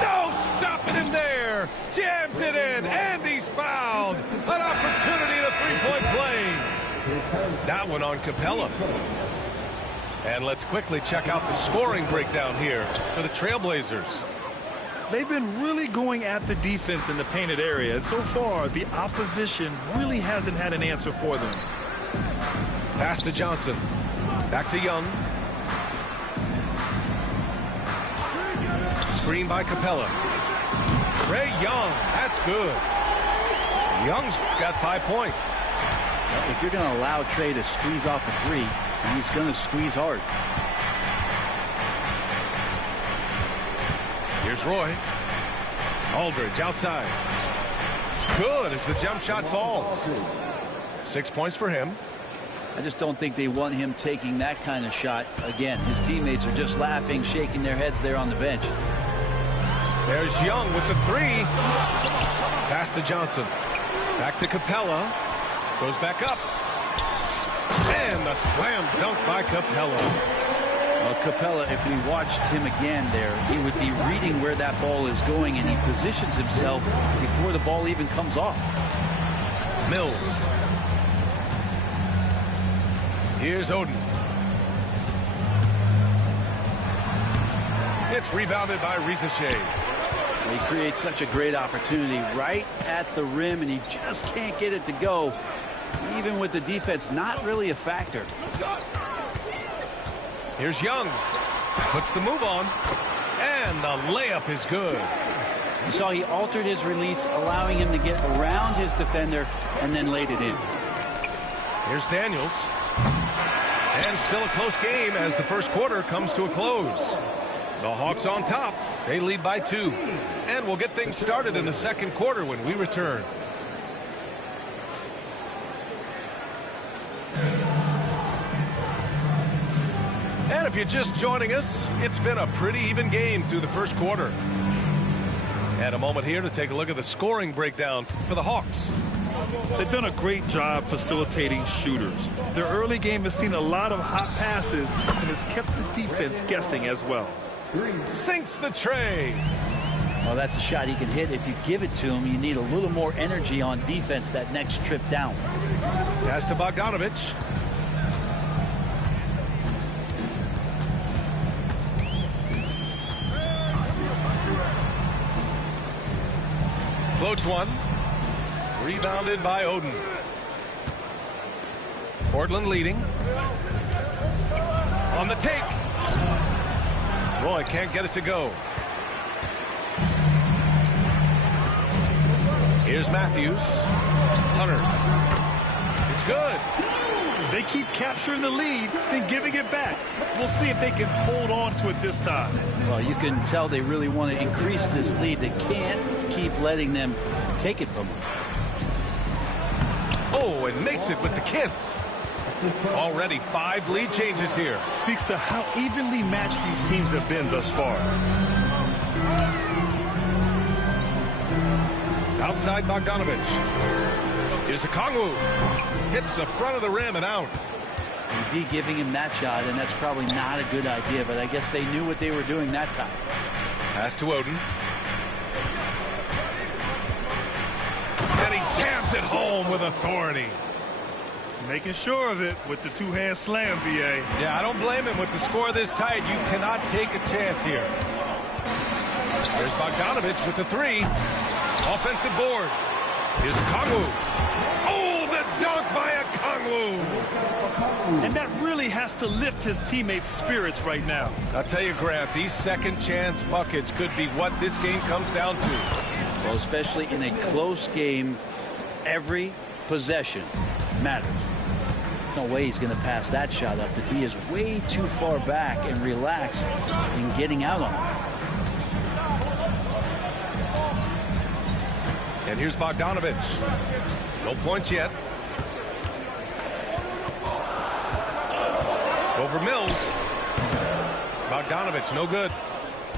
No, stopping him there. Jams it in, and he's fouled. An opportunity to three-point play. That one on Capella. And let's quickly check out the scoring breakdown here for the Trailblazers. They've been really going at the defense in the painted area, and so far the opposition really hasn't had an answer for them. Pass to Johnson. Back to Young. Screen by Capella. Trae Young, that's good. Young's got 5 points. If you're going to allow Trae to squeeze off a 3, he's going to squeeze hard. Here's Roy. Aldridge outside. Good as the jump shot falls. 6 points for him. I just don't think they want him taking that kind of shot. Again, his teammates are just laughing, shaking their heads there on the bench. There's Young with the 3. Pass to Johnson. Back to Capella. Goes back up. And a slam dunk by Capella. Well, Capella, if we watched him again there, he would be reading where that ball is going, and he positions himself before the ball even comes off. Mills. Here's Oden. It's rebounded by Risacher. He creates such a great opportunity right at the rim, and he just can't get it to go, even with the defense not really a factor. Here's Young. Puts the move on. And the layup is good. You saw he altered his release, allowing him to get around his defender and then laid it in. Here's Daniels. And still a close game as the first quarter comes to a close. The Hawks on top. They lead by 2. And we'll get things started in the second quarter when we return. And if you're just joining us, it's been a pretty even game through the first quarter. And a moment here to take a look at the scoring breakdown for the Hawks. They've done a great job facilitating shooters. Their early game has seen a lot of hot passes and has kept the defense guessing as well. Sinks the tray. Well, that's a shot he can hit. If you give it to him, you need a little more energy on defense that next trip down. Pass to Bogdanovich. Floats one. Rebounded by Oden. Portland leading. On the take. Roy can't get it to go. Here's Matthews. Hunter. It's good. They keep capturing the lead, then giving it back. We'll see if they can hold on to it this time. Well, you can tell they really want to increase this lead. They can't keep letting them take it from them. Oh, and makes it with the kiss. Already 5 lead changes here. Speaks to how evenly matched these teams have been thus far. Outside Bogdanovich. Here's Okongwu. Hits the front of the rim and out. D giving him that shot, and that's probably not a good idea, but I guess they knew what they were doing that time. Pass to Oden. And he jams it home with authority. Making sure of it with the two-hand slam, B.A. Yeah, I don't blame him with the score this tight. You cannot take a chance here. There's Bogdanovich with the 3. Offensive board. Here's Okongwu. Oh, the dunk by Okongwu. And that really has to lift his teammates' spirits right now. I'll tell you, Grant, these second chance buckets could be what this game comes down to. Well, especially in a close game, every possession matters. There's no way he's going to pass that shot up. The D is way too far back and relaxed in getting out on it. And here's Bogdanovich. No points yet. Over Mills. Bogdanovich, no good.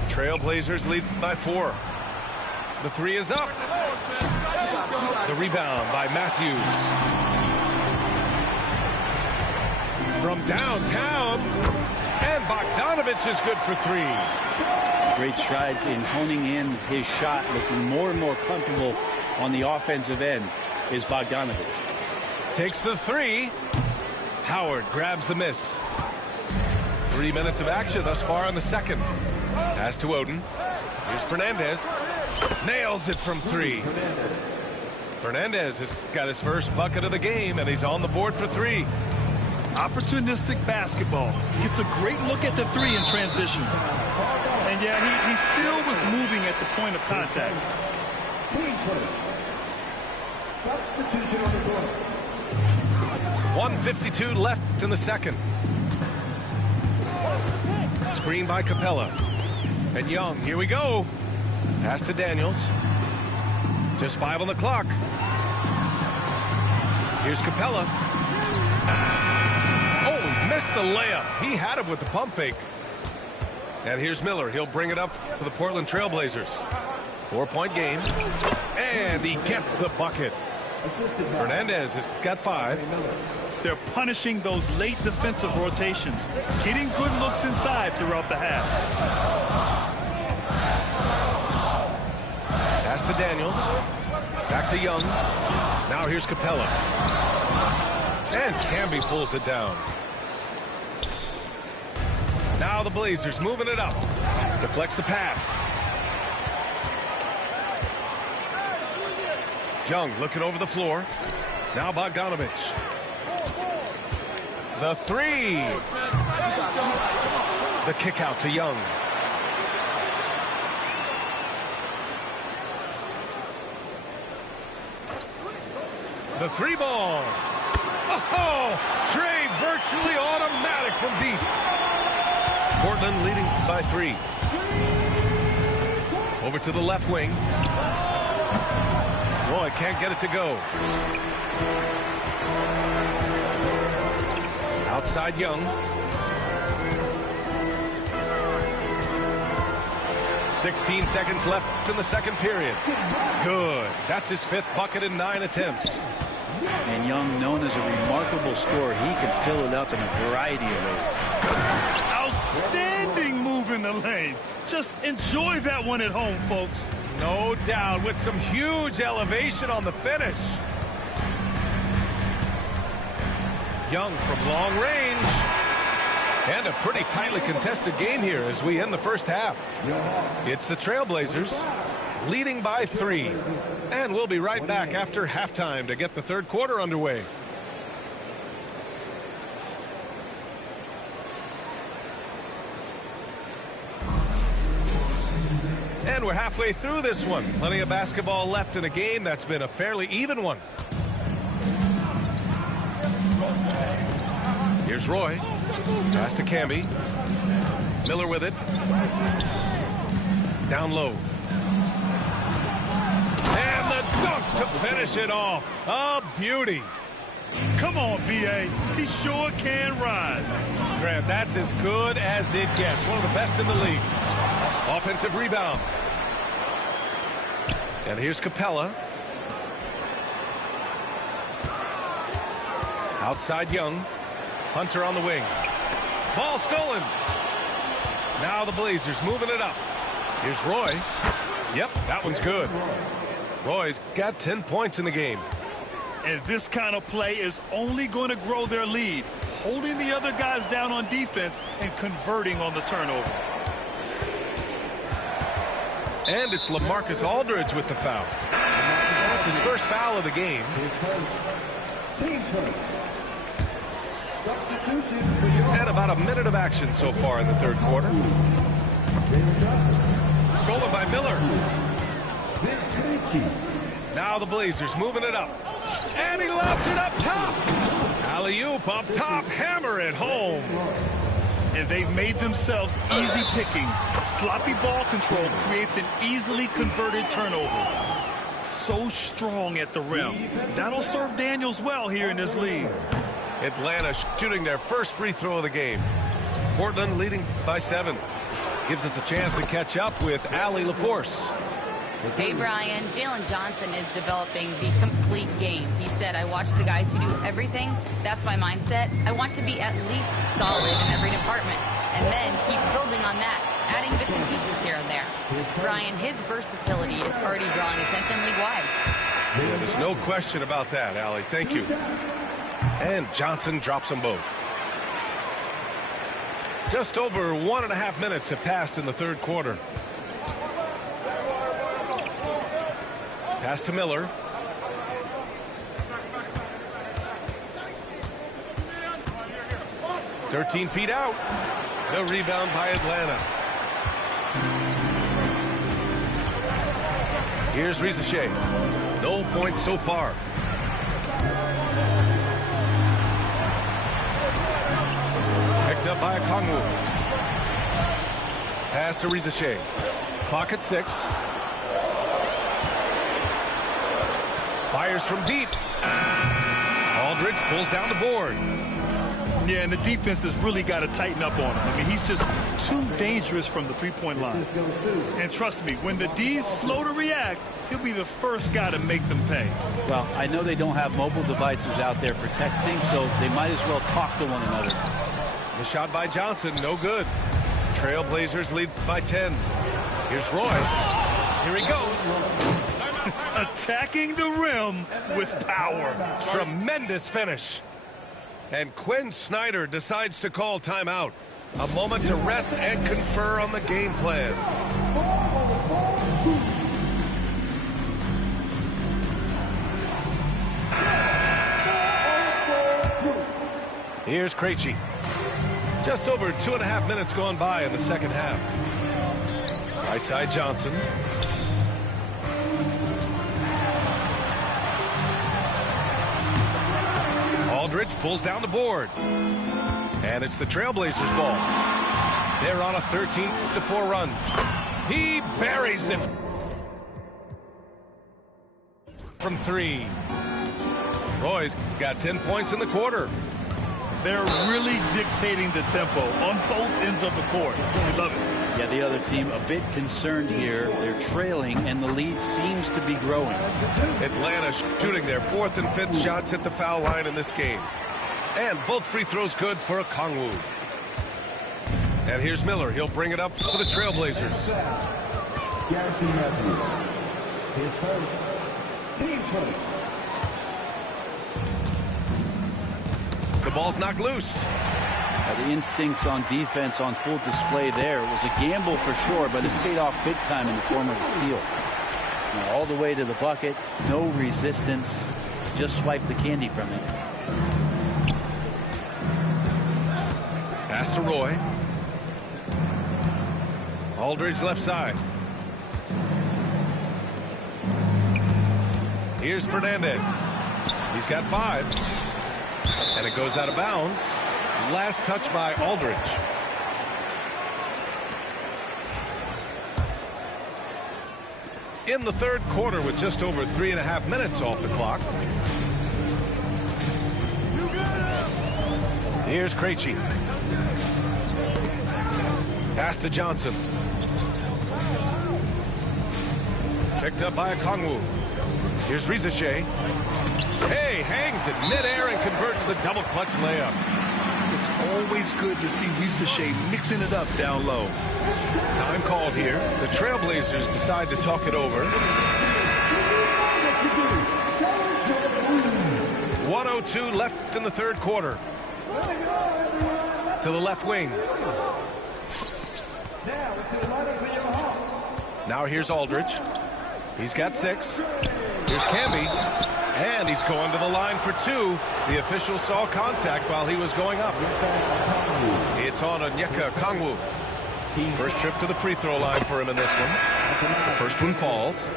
Trailblazers lead by 4. The 3 is up. The rebound by Matthews. From downtown. And Bogdanovich is good for 3. Great strides in honing in his shot, looking more and more comfortable on the offensive end is Bogdanovich. Takes the 3. Howard grabs the miss. 3 minutes of action thus far in the second. Pass to Oden. Here's Fernandez. Nails it from 3. Fernandez has got his first bucket of the game, and he's on the board for 3. Opportunistic basketball. Gets a great look at the 3 in transition. And yeah, he still was moving at the point of contact. Substitution on the court. 1:52 left in the second. Screen by Capella. And Young, here we go. Pass to Daniels. Just 5 on the clock. Here's Capella. Oh, he missed the layup. He had him with the pump fake. And here's Miller. He'll bring it up for the Portland Trailblazers. 4-point game. And he gets the bucket. Fernandez has got 5. They're punishing those late defensive rotations, getting good looks inside throughout the half. Pass to Daniels. Back to Young. Now here's Capella. And Camby pulls it down. Now the Blazers moving it up. Deflects the pass. Young looking over the floor. Now Bogdanovich. The three. The kick out to Young. The three ball. Oh, Trey virtually automatic from deep. Portland leading by 3. Over to the left wing. Roy can't get it to go. Outside Young. 16 seconds left in the second period. Good. That's his 5th bucket in 9 attempts. And Young, known as a remarkable scorer, he can fill it up in a variety of ways. Outstanding move in the lane. Just enjoy that one at home, folks. No doubt, with some huge elevation on the finish. Young from long range. And a pretty tightly contested game here as we end the first half. It's the Trailblazers leading by 3. And we'll be right back after halftime to get the third quarter underway. And we're halfway through this one. Plenty of basketball left in a game that's been a fairly even one. Here's Roy. Pass to Camby. Miller with it. Down low. And the dunk to finish it off. A beauty. Come on, B.A. He sure can rise. Grant, that's as good as it gets. One of the best in the league. Offensive rebound. And here's Capella. Outside Young. Hunter on the wing. Ball stolen. Now the Blazers moving it up. Here's Roy. Yep, that one's good. Roy's got 10 points in the game. And this kind of play is only going to grow their lead, holding the other guys down on defense and converting on the turnover. And it's LaMarcus Aldridge with the foul. That's his first foul of the game. And about a minute of action so far in the third quarter. Stolen by Miller. Now the Blazers moving it up. And he lobs it up top. Alley-oop up top. Hammer it home. And they've made themselves easy pickings. Sloppy ball control creates an easily converted turnover. So strong at the rim. That'll serve Daniels well here in this league. Atlanta shooting their first free throw of the game. Portland leading by 7. Gives us a chance to catch up with Allie LaForce. Hey, Brian, Jalen Johnson is developing the complete game. He said, I watch the guys who do everything. That's my mindset. I want to be at least solid in every department and then keep building on that, adding bits and pieces here and there. Brian, his versatility is already drawing attention league-wide. Yeah, there's no question about that, Allie. Thank you. And Johnson drops them both. Just over 1.5 minutes have passed in the third quarter. Pass to Miller. "13 feet out. The rebound by Atlanta. Here's Reza Shea. No points so far. Picked up by Okongwu. Pass to Reza Shea. Clock at 6. Fires from deep. Aldridge pulls down the board. Yeah, and the defense has really got to tighten up on him. I mean, he's just too dangerous from the three-point line. And trust me, when the D's slow to react, he'll be the first guy to make them pay. Well, I know they don't have mobile devices out there for texting, so they might as well talk to one another. The shot by Johnson, no good. Trailblazers lead by 10. Here's Roy. Here he goes. Attacking the rim with power. Tremendous finish. And Quinn Snyder decides to call timeout. A moment to rest and confer on the game plan. Here's Krejci. Just over 2.5 minutes gone by in the second half. Right side Johnson. Aldridge pulls down the board. And it's the Trailblazers ball. They're on a 13-4 run. He buries it from 3. Roy's got 10 points in the quarter. They're really dictating the tempo on both ends of the court. I love it. Yeah, the other team a bit concerned here. They're trailing, and the lead seems to be growing. Atlanta shooting their 4th and 5th shots at the foul line in this game. And both free throws good for Okongwu. And here's Miller. He'll bring it up for the Trailblazers. Garrison Matthews. His first. Team first. The ball's knocked loose. The instincts on defense on full display there. It was a gamble for sure, but it paid off big time in the form of a steal. Now, all the way to the bucket, no resistance, just swipe the candy from it. Pass to Roy. Aldridge left side. Here's Fernandez. He's got 5. And it goes out of bounds. Last touch by Aldridge. In the third quarter with just over 3.5 minutes off the clock. Here's Krejci. Pass to Johnson. Picked up by Okongwu. Here's Risache. Hey, hangs it midair and converts the double clutch layup. It's always good to see Risache mixing it up down low. Time called here. The Trailblazers decide to talk it over. 1:02 left in the third quarter. To the left wing. Now here's Aldridge. He's got 6. Here's Camby. And he's going to the line for 2. The official saw contact while he was going up. It's on Onyeka Okongwu. First trip to the free throw line for him in this one. The first one falls.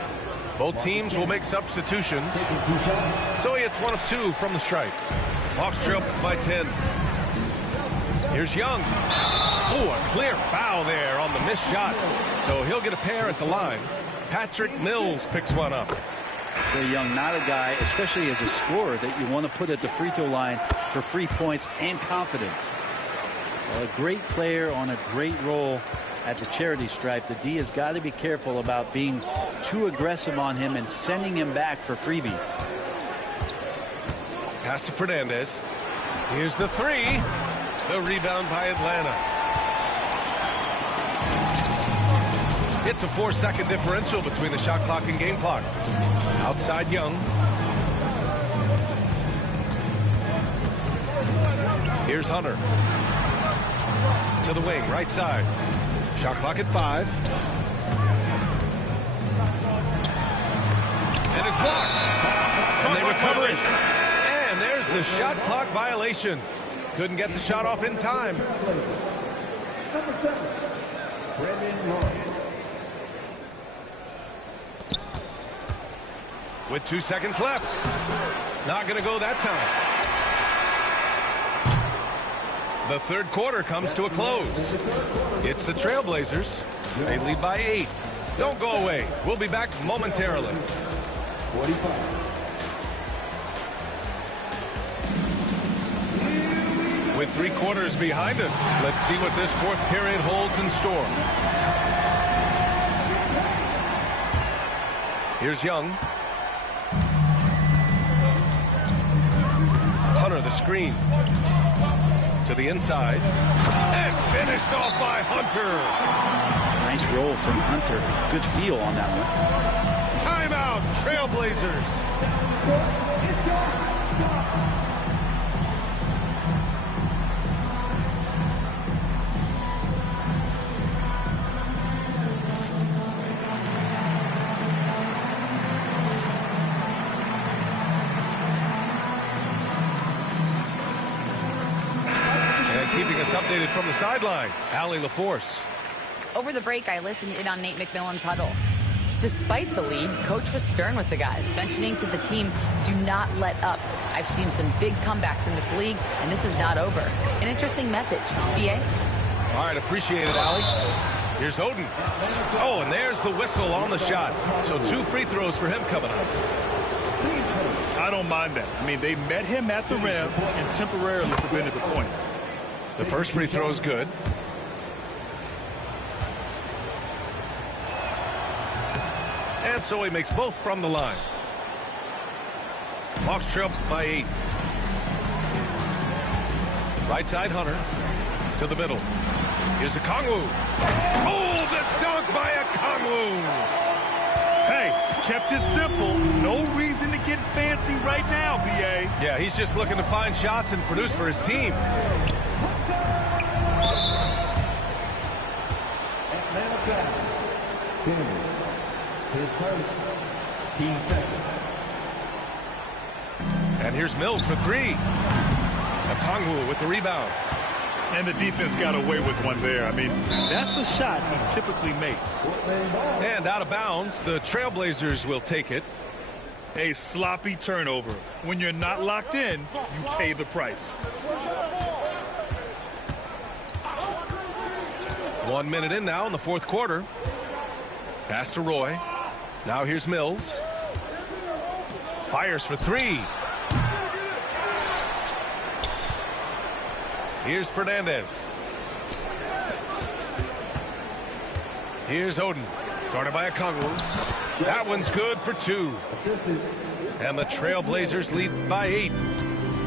Both teams will make substitutions. So he hits 1 of 2 from the stripe. Hawks trail by 10. Here's Young. Oh, a clear foul there on the missed shot. So he'll get a pair at the line. Patrick Mills picks one up. Trae Young, not a guy, especially as a scorer, that you want to put at the free throw line for free points and confidence. Well, a great player on a great role at the charity stripe. The D has got to be careful about being too aggressive on him and sending him back for freebies. Pass to Fernandez. Here's the 3. The rebound by Atlanta. It's a 4-second differential between the shot clock and game clock. Outside Young. Here's Hunter. To the wing, right side. Shot clock at 5. And it's blocked. And they recover it. And there's the shot clock violation. Couldn't get the shot off in time. Number 7, Brandon Roy. With 2 seconds left. Not going to go that time. The third quarter comes to a close. It's the Trailblazers. They lead by 8. Don't go away. We'll be back momentarily. 45. With 3 quarters behind us, let's see what this 4th period holds in store. Here's Young. Hunter, the screen. To the inside. And finished off by Hunter. Nice roll from Hunter. Good feel on that one. Timeout, Trailblazers. Keeping us updated from the sideline, Allie LaForce. Over the break, I listened in on Nate McMillan's huddle. Despite the lead, Coach was stern with the guys, mentioning to the team, do not let up. I've seen some big comebacks in this league, and this is not over. An interesting message. BA? All right, appreciate it, Allie. Here's Oden. Oh, and there's the whistle on the shot. So 2 free throws for him coming up. I don't mind that. I mean, they met him at the rim and temporarily prevented the points. The first free throw is good. And so he makes both from the line. Hawks trail by 8. Right side, Hunter. To the middle. Here's Okongwu. Oh, the dunk by Okongwu. Hey, kept it simple. No reason to get fancy right now, BA. Yeah, he's just looking to find shots and produce for his team. His first, team second. And here's Mills for 3. Okongwu with the rebound. And the defense got away with one there. I mean, that's a shot he typically makes. And out of bounds, the Trailblazers will take it. A sloppy turnover. When you're not locked in, you pay the price. 1 minute in now in the 4th quarter. Pass to Roy. Now here's Mills. Fires for 3. Here's Fernandez. Here's Oden. Guarded by Okongwu. That one's good for 2. And the Trailblazers lead by 8.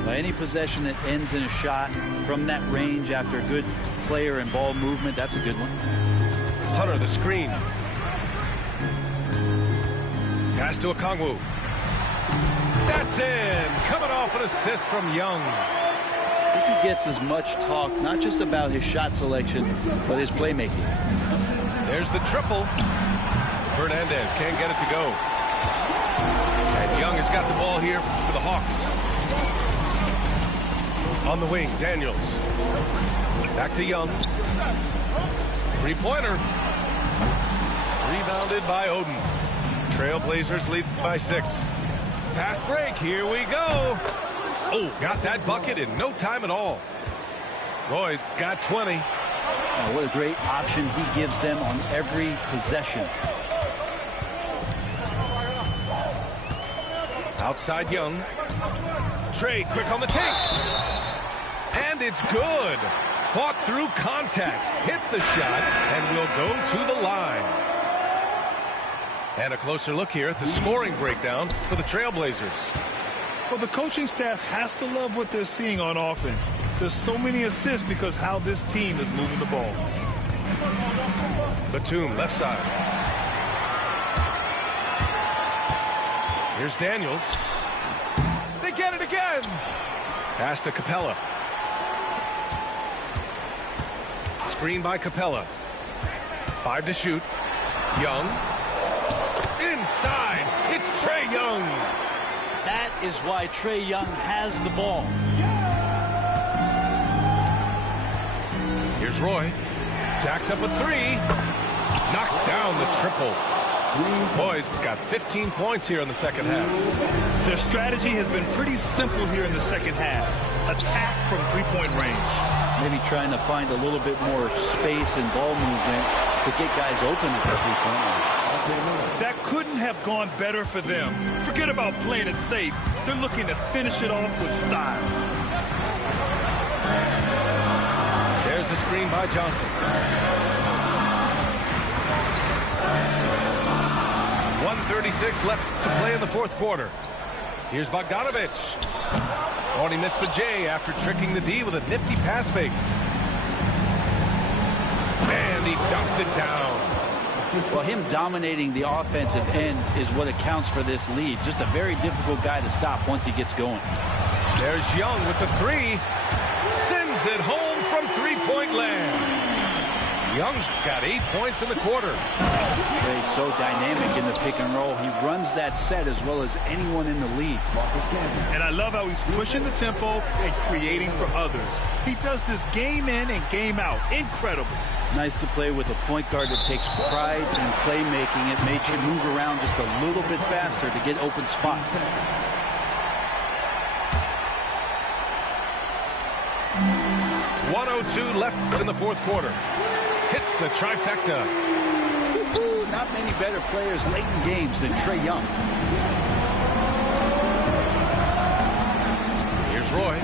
By any possession that ends in a shot from that range after a good player and ball movement, that's a good one. Hunter, the screen. Pass to Okongwu. That's in. Coming off an assist from Young. He gets as much talk, not just about his shot selection, but his playmaking. There's the triple. Fernandez can't get it to go. And Young has got the ball here for the Hawks. On the wing, Daniels. Back to Young. 3-pointer. Rebounded by Oden. Trailblazers lead by 6. Fast break. Here we go. Oh, got that bucket in no time at all. Roy's got 20. Oh, what a great option he gives them on every possession. Outside Young. Trey quick on the take. And it's good. Fought through contact. Hit the shot and will go to the line. And a closer look here at the scoring breakdown for the Trailblazers. Well, the coaching staff has to love what they're seeing on offense. There's so many assists because how this team is moving the ball. Batum, left side. Here's Daniels. They get it again. Pass to Capella. Screen by Capella. 5 to shoot. Young. Inside. It's Trae Young. That is why Trae Young has the ball. Here's Roy. Jacks up a 3. Knocks down the triple. Boys got 15 points here in the second half. Their strategy has been pretty simple here in the second half. Attack from 3-point range. Maybe trying to find a little bit more space and ball movement to get guys open at the 3-point line. That couldn't have gone better for them. Forget about playing it safe. They're looking to finish it off with style. screen by Johnson. 1:36 left to play in the fourth quarter. Here's Bogdanovic. Oh, and he missed the J after tricking the D with a nifty pass fake. And he dunks it down. Well, him dominating the offensive end is what accounts for this lead. Just a very difficult guy to stop once he gets going. There's Young with the three. Sends it home from three-point land. Young's got 8 points in the quarter. Trey's so dynamic in the pick and roll. He runs that set as well as anyone in the league. And I love how he's pushing the tempo and creating for others. He does this game in and game out. Incredible. Nice to play with a point guard that takes pride in playmaking. It makes you move around just a little bit faster to get open spots. .102 left in the fourth quarter. Hits the trifecta. Not many better players late in games than Trae Young. Here's Roy.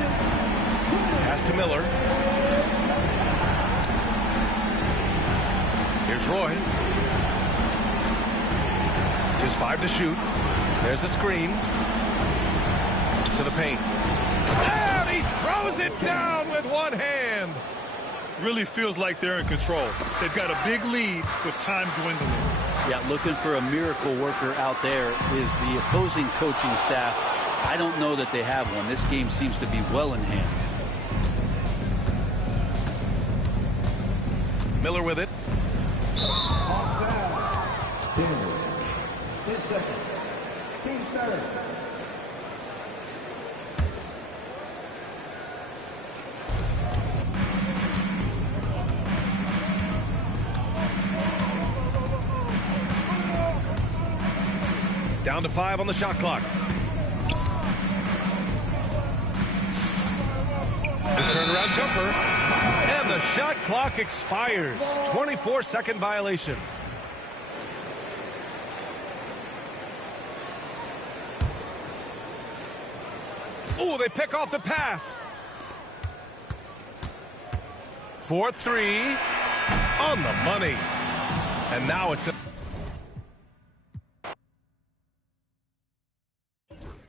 Pass to Miller. Here's Roy. Just 5 to shoot. There's a screen. To the paint. And he throws it down with one hand. Really feels like they're in control. They've got a big lead with time dwindling. Yeah, looking for a miracle worker out there is the opposing coaching staff. I don't know that they have one. This game seems to be well in hand. Miller with it. 10 seconds. Team starter. Down to 5 on the shot clock. The turnaround jumper. And the shot clock expires. 24-second violation. Oh, they pick off the pass. 4-3 on the money. And now it's a